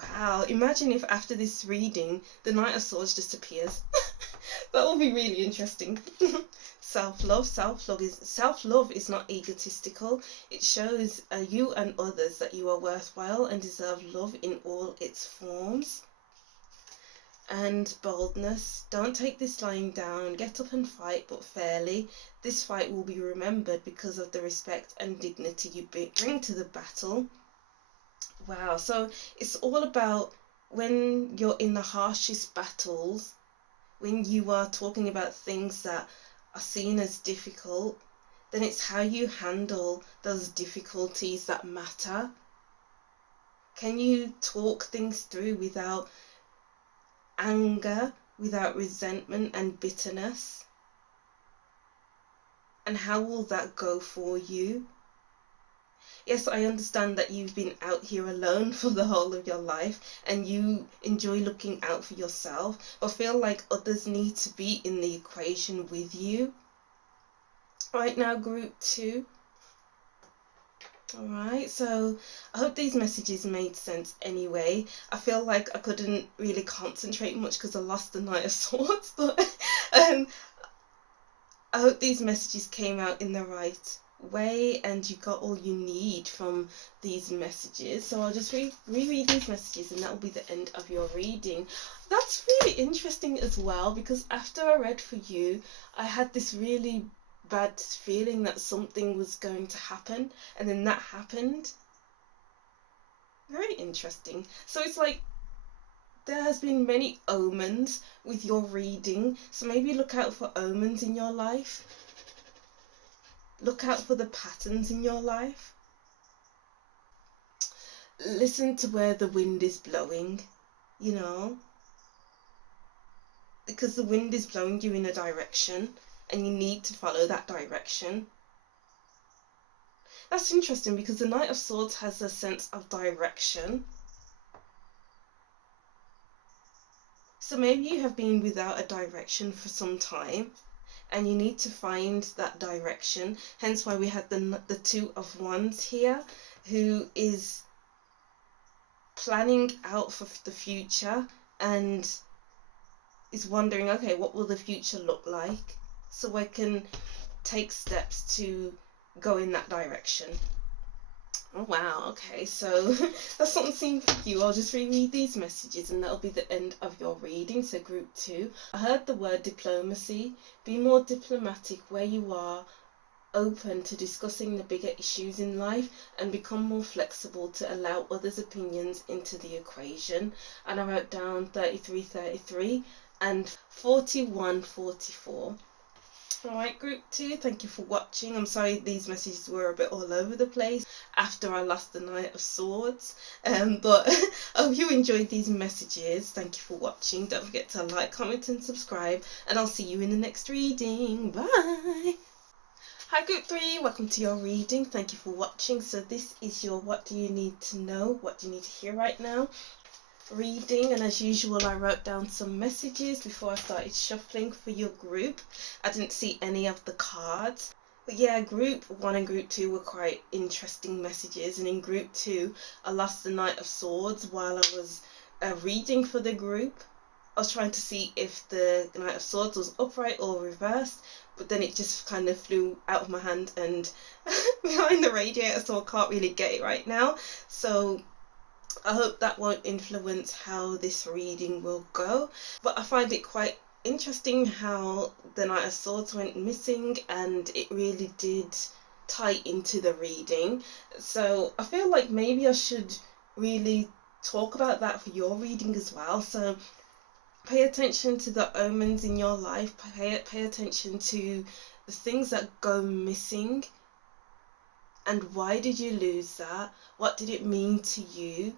Wow, imagine if after this reading the Knight of Swords just appears. That will be really interesting. Self-love. Self-love is not egotistical. It shows you and others that you are worthwhile and deserve love in all its forms. And boldness. Don't take this lying down. Get up and fight, but fairly. This fight will be remembered because of the respect and dignity you bring to the battle. Wow, so it's all about when you're in the harshest battles, when you are talking about things that are seen as difficult, then it's how you handle those difficulties that matter. Can you talk things through without anger, without resentment and bitterness? And how will that go for you? Yes, I understand that you've been out here alone for the whole of your life and you enjoy looking out for yourself, but feel like others need to be in the equation with you. Right now, group 2. Alright, so I hope these messages made sense anyway. I feel like I couldn't really concentrate much because I lost the Knight of Swords, but um, I hope these messages came out in the right way and you got all you need from these messages. So I'll just reread these messages and that will be the end of your reading. That's really interesting as well, because after I read for you, I had this really bad feeling that something was going to happen, and then that happened. Very interesting. So it's like there has been many omens with your reading, so maybe look out for omens in your life. Look out for the patterns in your life. Listen to where the wind is blowing, you know, because the wind is blowing you in a direction and you need to follow that direction. That's interesting because the Knight of Swords has a sense of direction. So maybe you have been without a direction for some time and you need to find that direction. Hence why we had the Two of Wands here, who is planning out for the future and is wondering, okay, what will the future look like? So I can take steps to go in that direction. Oh wow, okay, so that's something for you. I'll just reread these messages and that'll be the end of your reading. So group 2, I heard the word diplomacy. Be more diplomatic where you are, open to discussing the bigger issues in life, and become more flexible to allow others' opinions into the equation. And I wrote down 33 and 41. Alright, group 2, thank you for watching. I'm sorry these messages were a bit all over the place after I lost the Knight of Swords, but I hope you enjoyed these messages. Thank you for watching. Don't forget to like, comment and subscribe, and I'll see you in the next reading. Bye! Hi group 3, welcome to your reading. Thank you for watching. So this is your what do you need to know, what do you need to hear right now reading, and as usual I wrote down some messages before I started shuffling for your group. I didn't see any of the cards, but yeah, group 1 and group 2 were quite interesting messages, and in group 2 I lost the Knight of Swords while I was reading for the group. I was trying to see if the Knight of Swords was upright or reversed, but then it just kind of flew out of my hand and behind the radiator, so I can't really get it right now. So I hope that won't influence how this reading will go, but I find it quite interesting how the Knight of Swords went missing and it really did tie into the reading. So I feel like maybe I should really talk about that for your reading as well. So pay attention to the omens in your life, pay attention to the things that go missing, and why did you lose that? What did it mean to you?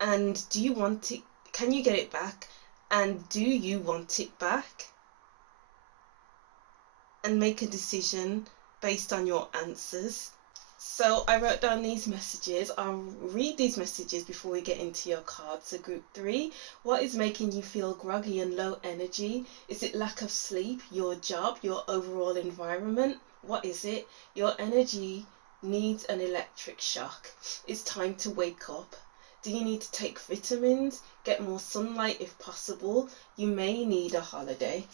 And do you want it? Can you get it back? And do you want it back? And make a decision based on your answers. So I wrote down these messages. I'll read these messages before we get into your cards. So group 3, what is making you feel groggy and low energy? Is it lack of sleep, your job, your overall environment? What is it? Your energy needs an electric shock. It's time to wake up. Do you need to take vitamins? Get more sunlight if possible. You may need a holiday.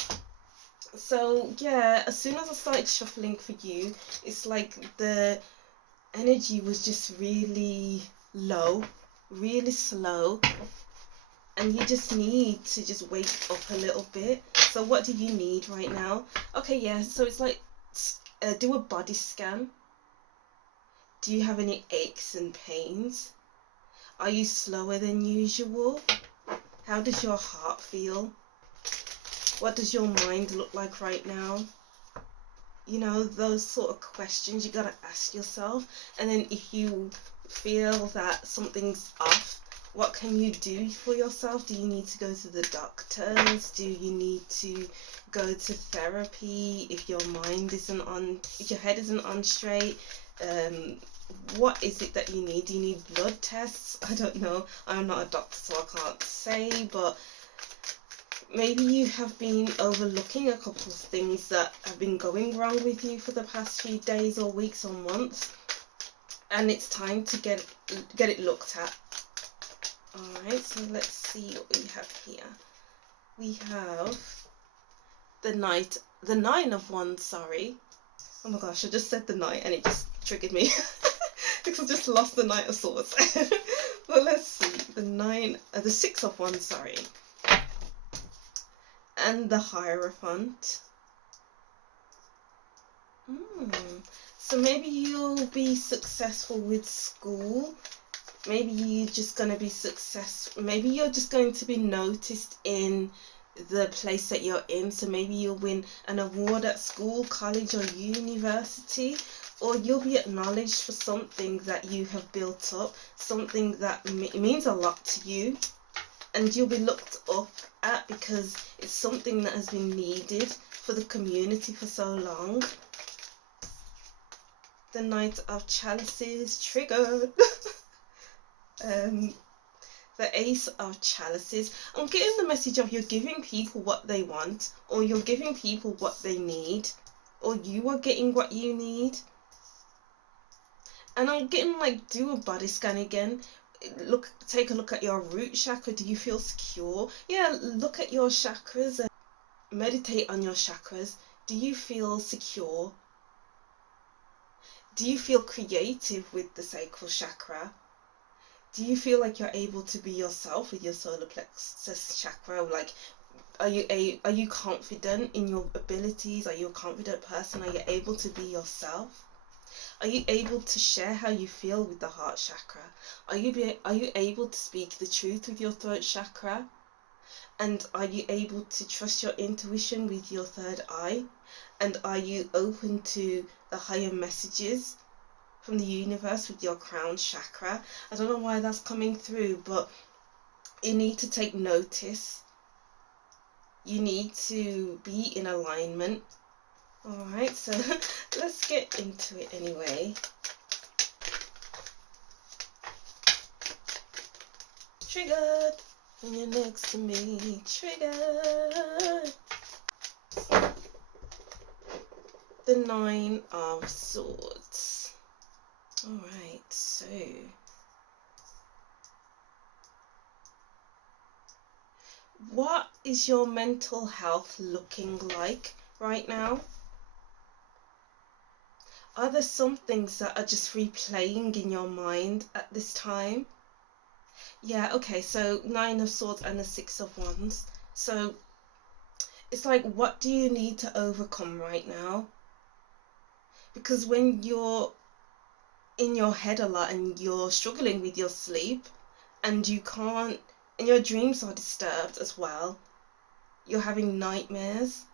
So yeah, as soon as I started shuffling for you, it's like the energy was just really low, really slow, and you just need to just wake up a little bit. So what do you need right now? Okay, yeah, so it's like do a body scan. Do you have any aches and pains? Are you slower than usual? How does your heart feel? What does your mind look like right now? You know, those sort of questions you gotta ask yourself. And then if you feel that something's off, what can you do for yourself? Do you need to go to the doctors? Do you need to go to therapy if your mind isn't on, if your head isn't on straight? What is it that you need? Do you need blood tests? I don't know. I'm not a doctor, so I can't say, but maybe you have been overlooking a couple of things that have been going wrong with you for the past few days or weeks or months. and it's time to get it looked at. Alright, so let's see what we have here. We have the Nine of Wands, sorry. Oh my gosh, I just said the Knight and it just triggered me. Because I just lost the Knight of Swords. But let's see, the Six of Wands, sorry. And the Hierophant. So maybe you'll be successful with school. Maybe you're just going to be successful. Maybe you're just going to be noticed in the place that you're in. So maybe you'll win an award at school, college or university, or you'll be acknowledged for something that you have built up, something that means a lot to you, and you'll be looked up at because it's something that has been needed for the community for so long. The Knight of Chalices, triggered. The Ace of Chalices. I'm getting the message of you're giving people what they want, or you're giving people what they need, or you are getting what you need. And I'm getting like, do a body scan again. Take a look at your root chakra. Do you feel secure? Yeah, look at your chakras and meditate on your chakras. Do you feel secure? Do you feel creative with the sacral chakra? Do you feel like you're able to be yourself with your solar plexus chakra? Like, are you confident in your abilities? Are you a confident person? Are you able to be yourself? Are you able to share how you feel with the heart chakra? Are you able to speak the truth with your throat chakra? And are you able to trust your intuition with your third eye? And are you open to the higher messages from the universe with your crown chakra? I don't know why that's coming through, but you need to take notice. You need to be in alignment. Alright, so let's get into it anyway. Triggered when you're next to me. Triggered. The Nine of Swords. Alright, so what is your mental health looking like right now? Are there some things that are just replaying in your mind at this time? Yeah, okay, so Nine of Swords and the Six of Wands. So it's like, what do you need to overcome right now? Because when you're in your head a lot and you're struggling with your sleep and you can't, and your dreams are disturbed as well, you're having nightmares.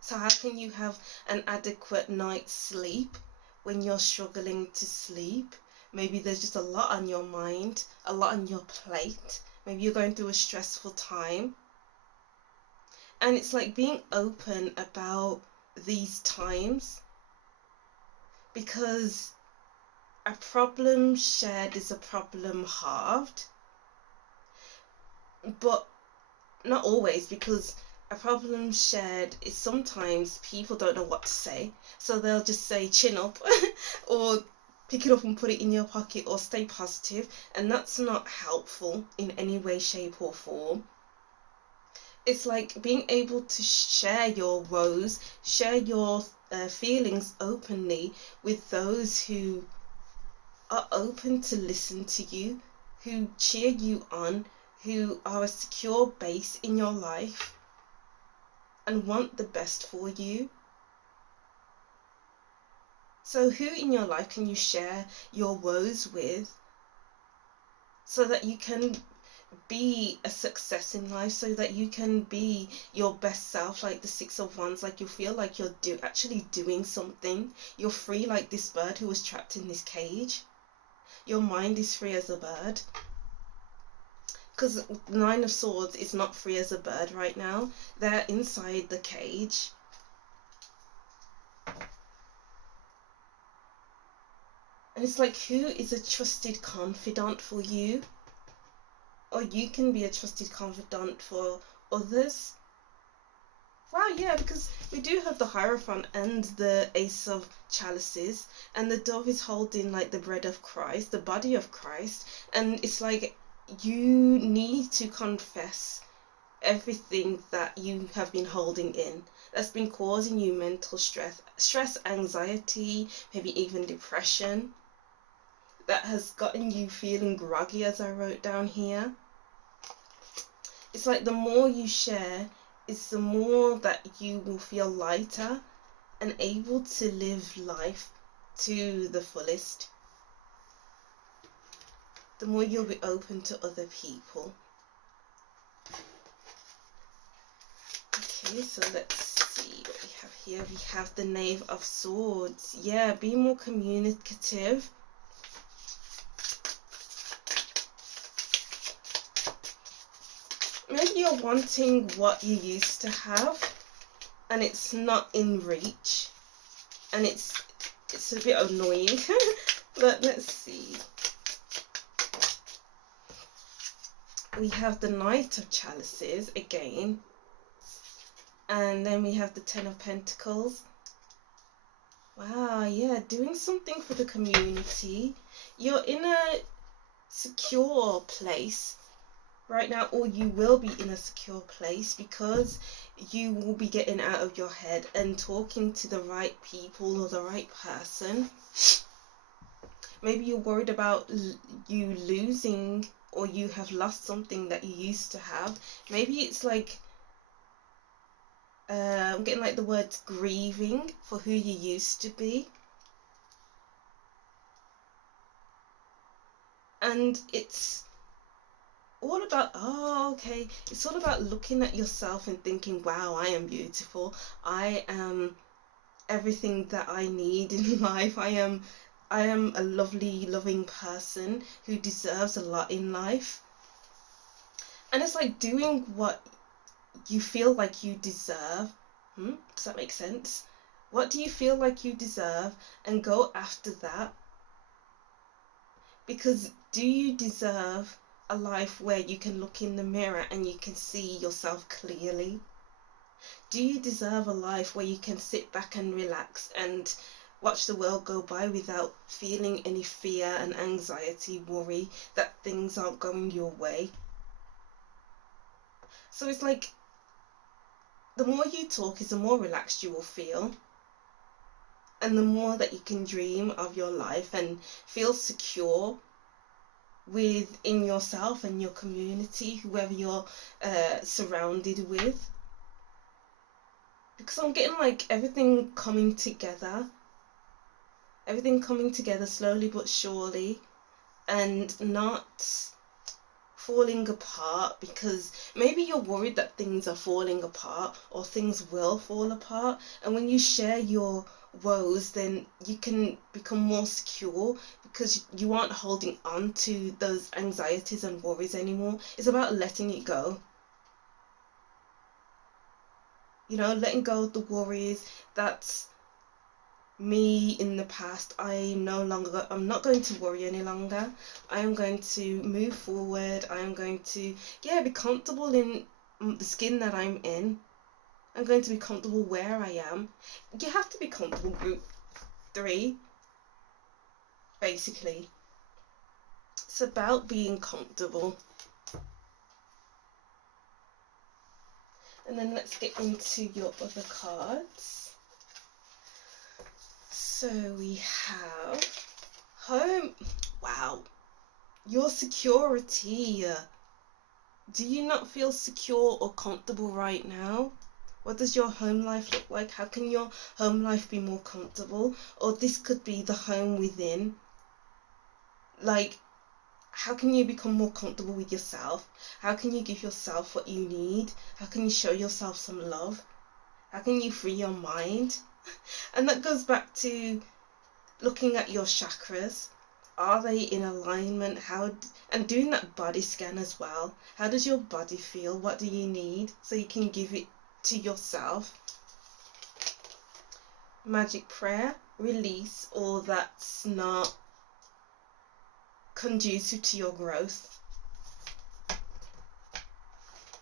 So how can you have an adequate night's sleep when you're struggling to sleep? Maybe there's just a lot on your mind, a lot on your plate. Maybe you're going through a stressful time. And it's like being open about these times, because a problem shared is a problem halved. But not always, because a problem shared is sometimes people don't know what to say, so they'll just say chin up or pick it up and put it in your pocket, or stay positive, and that's not helpful in any way, shape or form. It's like being able to share your woes, share your feelings openly with those who are open to listen to you, who cheer you on, who are a secure base in your life and want the best for you. So who in your life can you share your woes with so that you can be a success in life, so that you can be your best self, like the Six of Wands, like you feel like you're actually doing something. You're free like this bird who was trapped in this cage. Your mind is free as a bird. Because the Nine of Swords is not free as a bird right now. They're inside the cage. And it's like, who is a trusted confidant for you? Or you can be a trusted confidant for others. Wow, yeah, because we do have the Hierophant and the Ace of Chalices, and the dove is holding like the bread of Christ, the body of Christ, and it's like you need to confess everything that you have been holding in that's been causing you mental stress, anxiety, maybe even depression, that has gotten you feeling groggy, as I wrote down here. It's like the more you share, it's the more that you will feel lighter and able to live life to the fullest. The more you'll be open to other people. Okay, so let's see what we have here. We have the Knave of Swords. Yeah, be more communicative. Maybe you're wanting what you used to have and it's not in reach, and it's a bit annoying. But let's see. We have the Knight of Chalices again, and then we have the Ten of Pentacles. Wow, yeah, doing something for the community. You're in a secure place right now, or you will be in a secure place, because you will be getting out of your head and talking to the right people or the right person. Maybe you're worried about you losing, or you have lost something that you used to have. Maybe it's like I'm getting like the words grieving for who you used to be. And it's all about, it's all about looking at yourself and thinking, wow, I am beautiful. I am everything that I need in life. I am a lovely, loving person who deserves a lot in life. And it's like doing what you feel like you deserve. Does that make sense? What do you feel like you deserve, and go after that? Because do you deserve a life where you can look in the mirror and you can see yourself clearly? Do you deserve a life where you can sit back and relax and watch the world go by without feeling any fear and anxiety, worry that things aren't going your way? So it's like, the more you talk is the more relaxed you will feel, and the more that you can dream of your life and feel secure within yourself and your community, whoever you're surrounded with. Because I'm getting like everything coming together slowly but surely, and not falling apart, because maybe you're worried that things are falling apart or things will fall apart. And when you share your woes, then you can become more secure, because you aren't holding on to those anxieties and worries anymore. It's about letting it go. You know, letting go of the worries. That's me in the past. I'm not going to worry any longer. I am going to move forward. I am going to, be comfortable in the skin that I'm in. I'm going to be comfortable where I am. You have to be comfortable, group 3, basically. It's about being comfortable. And then let's get into your other cards. So we have home. Wow. Your security. Do you not feel secure or comfortable right now? What does your home life look like? How can your home life be more comfortable? Or this could be the home within. Like, how can you become more comfortable with yourself? How can you give yourself what you need? How can you show yourself some love? How can you free your mind? And that goes back to looking at your chakras. Are they in alignment? And doing that body scan as well. How does your body feel? What do you need? So you can give it to yourself. Magic prayer, release all that's not conducive to your growth.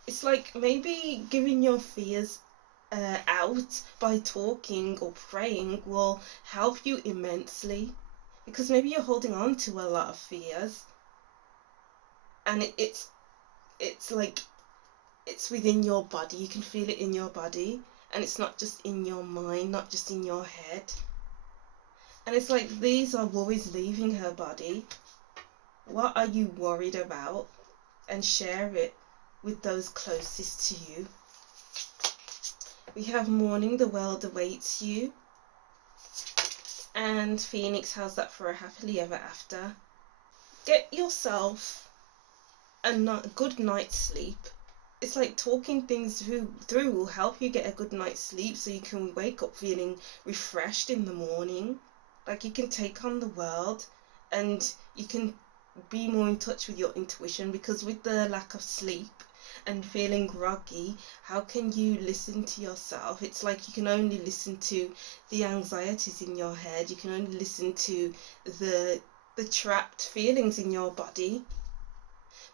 It's like maybe giving your fears out by talking or praying will help you immensely, because maybe you're holding on to a lot of fears, and it's like it's within your body. You can feel it in your body, and it's not just in your mind, not just in your head. And it's like these are worries leaving her body. What are you worried about? And share it with those closest to you. We have mourning, the world awaits you. And Phoenix, how's that for a happily ever after? Get yourself a good night's sleep. It's like talking things through will help you get a good night's sleep, so you can wake up feeling refreshed in the morning. Like you can take on the world, and you can be more in touch with your intuition, because with the lack of sleep and feeling groggy, how can you listen to yourself? It's like you can only listen to the anxieties in your head. You can only listen to the trapped feelings in your body.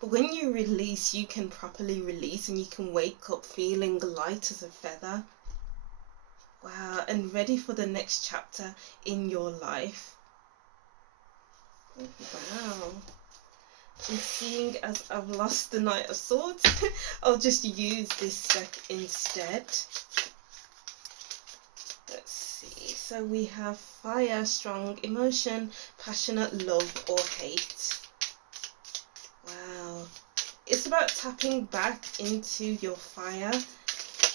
But when you release, you can properly release, and you can wake up feeling light as a feather. Wow, and ready for the next chapter in your life. Wow. And seeing as I've lost the Knight of Swords, I'll just use this deck instead. Let's see. So we have fire, strong emotion, passionate love or hate. Wow. It's about tapping back into your fire,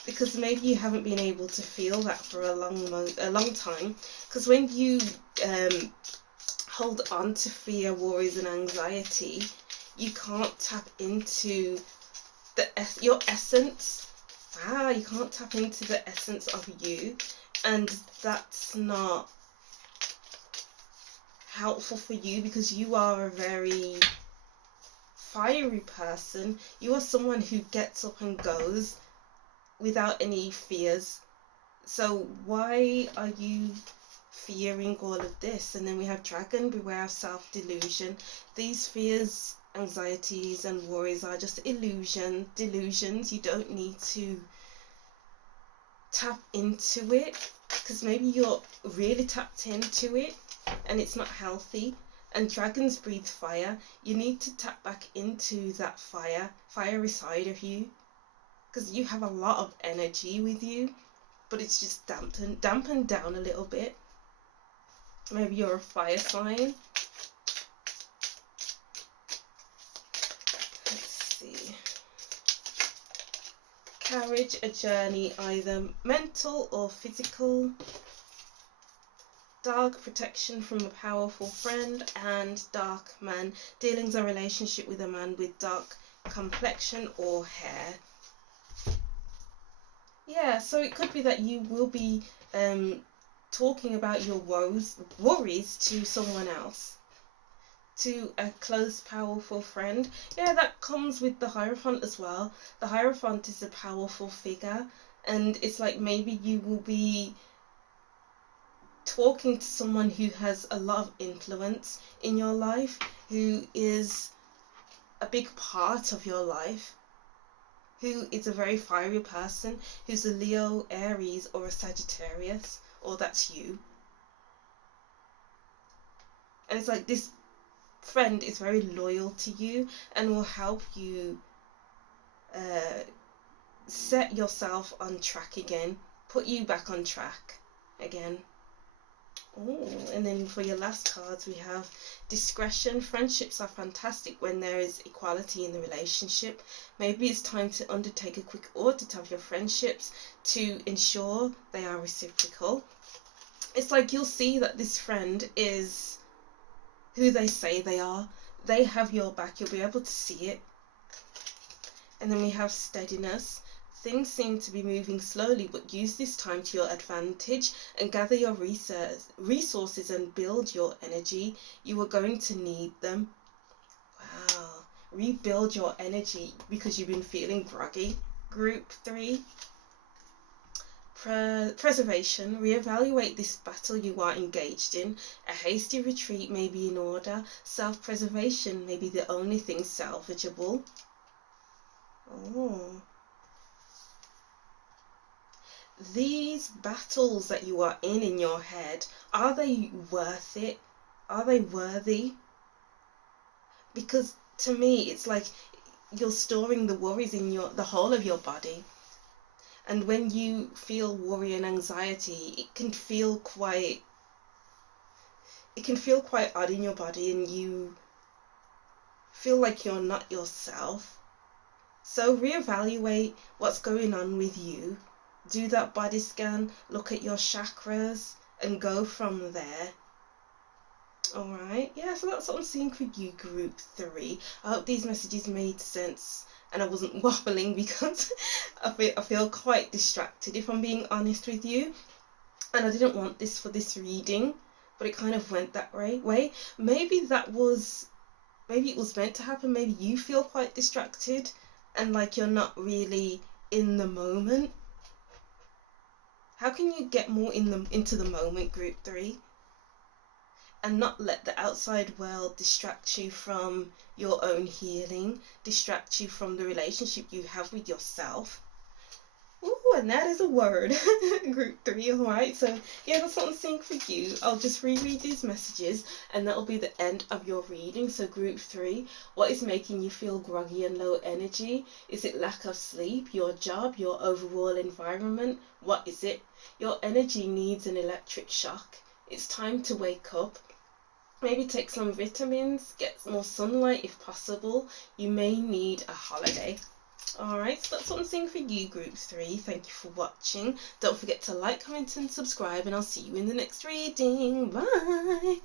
because maybe you haven't been able to feel that for a long time. Because when you hold on to fear, worries and anxiety, you can't tap into your essence. Wow, you can't tap into the essence of you, and that's not helpful for you, because you are a very fiery person. You are someone who gets up and goes without any fears. So why are you fearing all of this? And then we have dragon, beware of self-delusion. These fears, anxieties and worries are just delusions. You don't need to tap into it, because maybe you're really tapped into it and it's not healthy. And dragons breathe fire. You need to tap back into that fiery side of you, because you have a lot of energy with you, but it's just dampened down a little bit. Maybe you're a fire sign. Let's see. Carriage, a journey, either mental or physical. Dark, protection from a powerful friend. And dark, man, dealings a relationship with a man with dark complexion or hair. Yeah, so it could be that you will be talking about your worries to someone else, to a close, powerful friend. Yeah, that comes with the Hierophant as well. The Hierophant is a powerful figure, and it's like maybe you will be talking to someone who has a lot of influence in your life, who is a big part of your life, who is a very fiery person, who's a Leo, Aries or a Sagittarius, or that's you. And it's like this friend is very loyal to you and will help you set yourself on track again, put you back on track again. Oh, and then for your last cards we have discretion. Friendships are fantastic when there is equality in the relationship. Maybe it's time to undertake a quick audit of your friendships to ensure they are reciprocal. It's like you'll see that this friend is who they say they are. They have your back. You'll be able to see it. And then we have steadiness. Things seem to be moving slowly, but use this time to your advantage and gather your resources and build your energy. You are going to need them. Wow. Rebuild your energy because you've been feeling groggy. Group 3. Preservation. Reevaluate this battle you are engaged in. A hasty retreat may be in order. Self-preservation may be the only thing salvageable. Oh. these battles that you are in your head, are they worth it? Are they worthy? Because to me, it's like you're storing the worries in the whole of your body. And when you feel worry and anxiety, it can feel quite odd in your body, and you feel like you're not yourself. So reevaluate what's going on with you. Do that body scan, look at your chakras, and go from there. Alright, yeah, so that's what I'm seeing for you, group 3. I hope these messages made sense and I wasn't wobbling, because I feel quite distracted, if I'm being honest with you. And I didn't want this for this reading, but it kind of went that way. Maybe it was meant to happen. Maybe you feel quite distracted and like you're not really in the moment. How can you get more into the moment, group 3? And not let the outside world distract you from your own healing, distract you from the relationship you have with yourself. Ooh, and that is a word. Group 3, alright? So, yeah, that's what I'm seeing for you. I'll just reread these messages and that'll be the end of your reading. So, group 3, what is making you feel groggy and low energy? Is it lack of sleep, your job, your overall environment? What is it? Your energy needs an electric shock. It's time to wake up. Maybe take some vitamins, get more sunlight if possible. You may need a holiday. Alright, so that's what I'm seeing for you, group 3. Thank you for watching. Don't forget to like, comment and subscribe, and I'll see you in the next reading. Bye!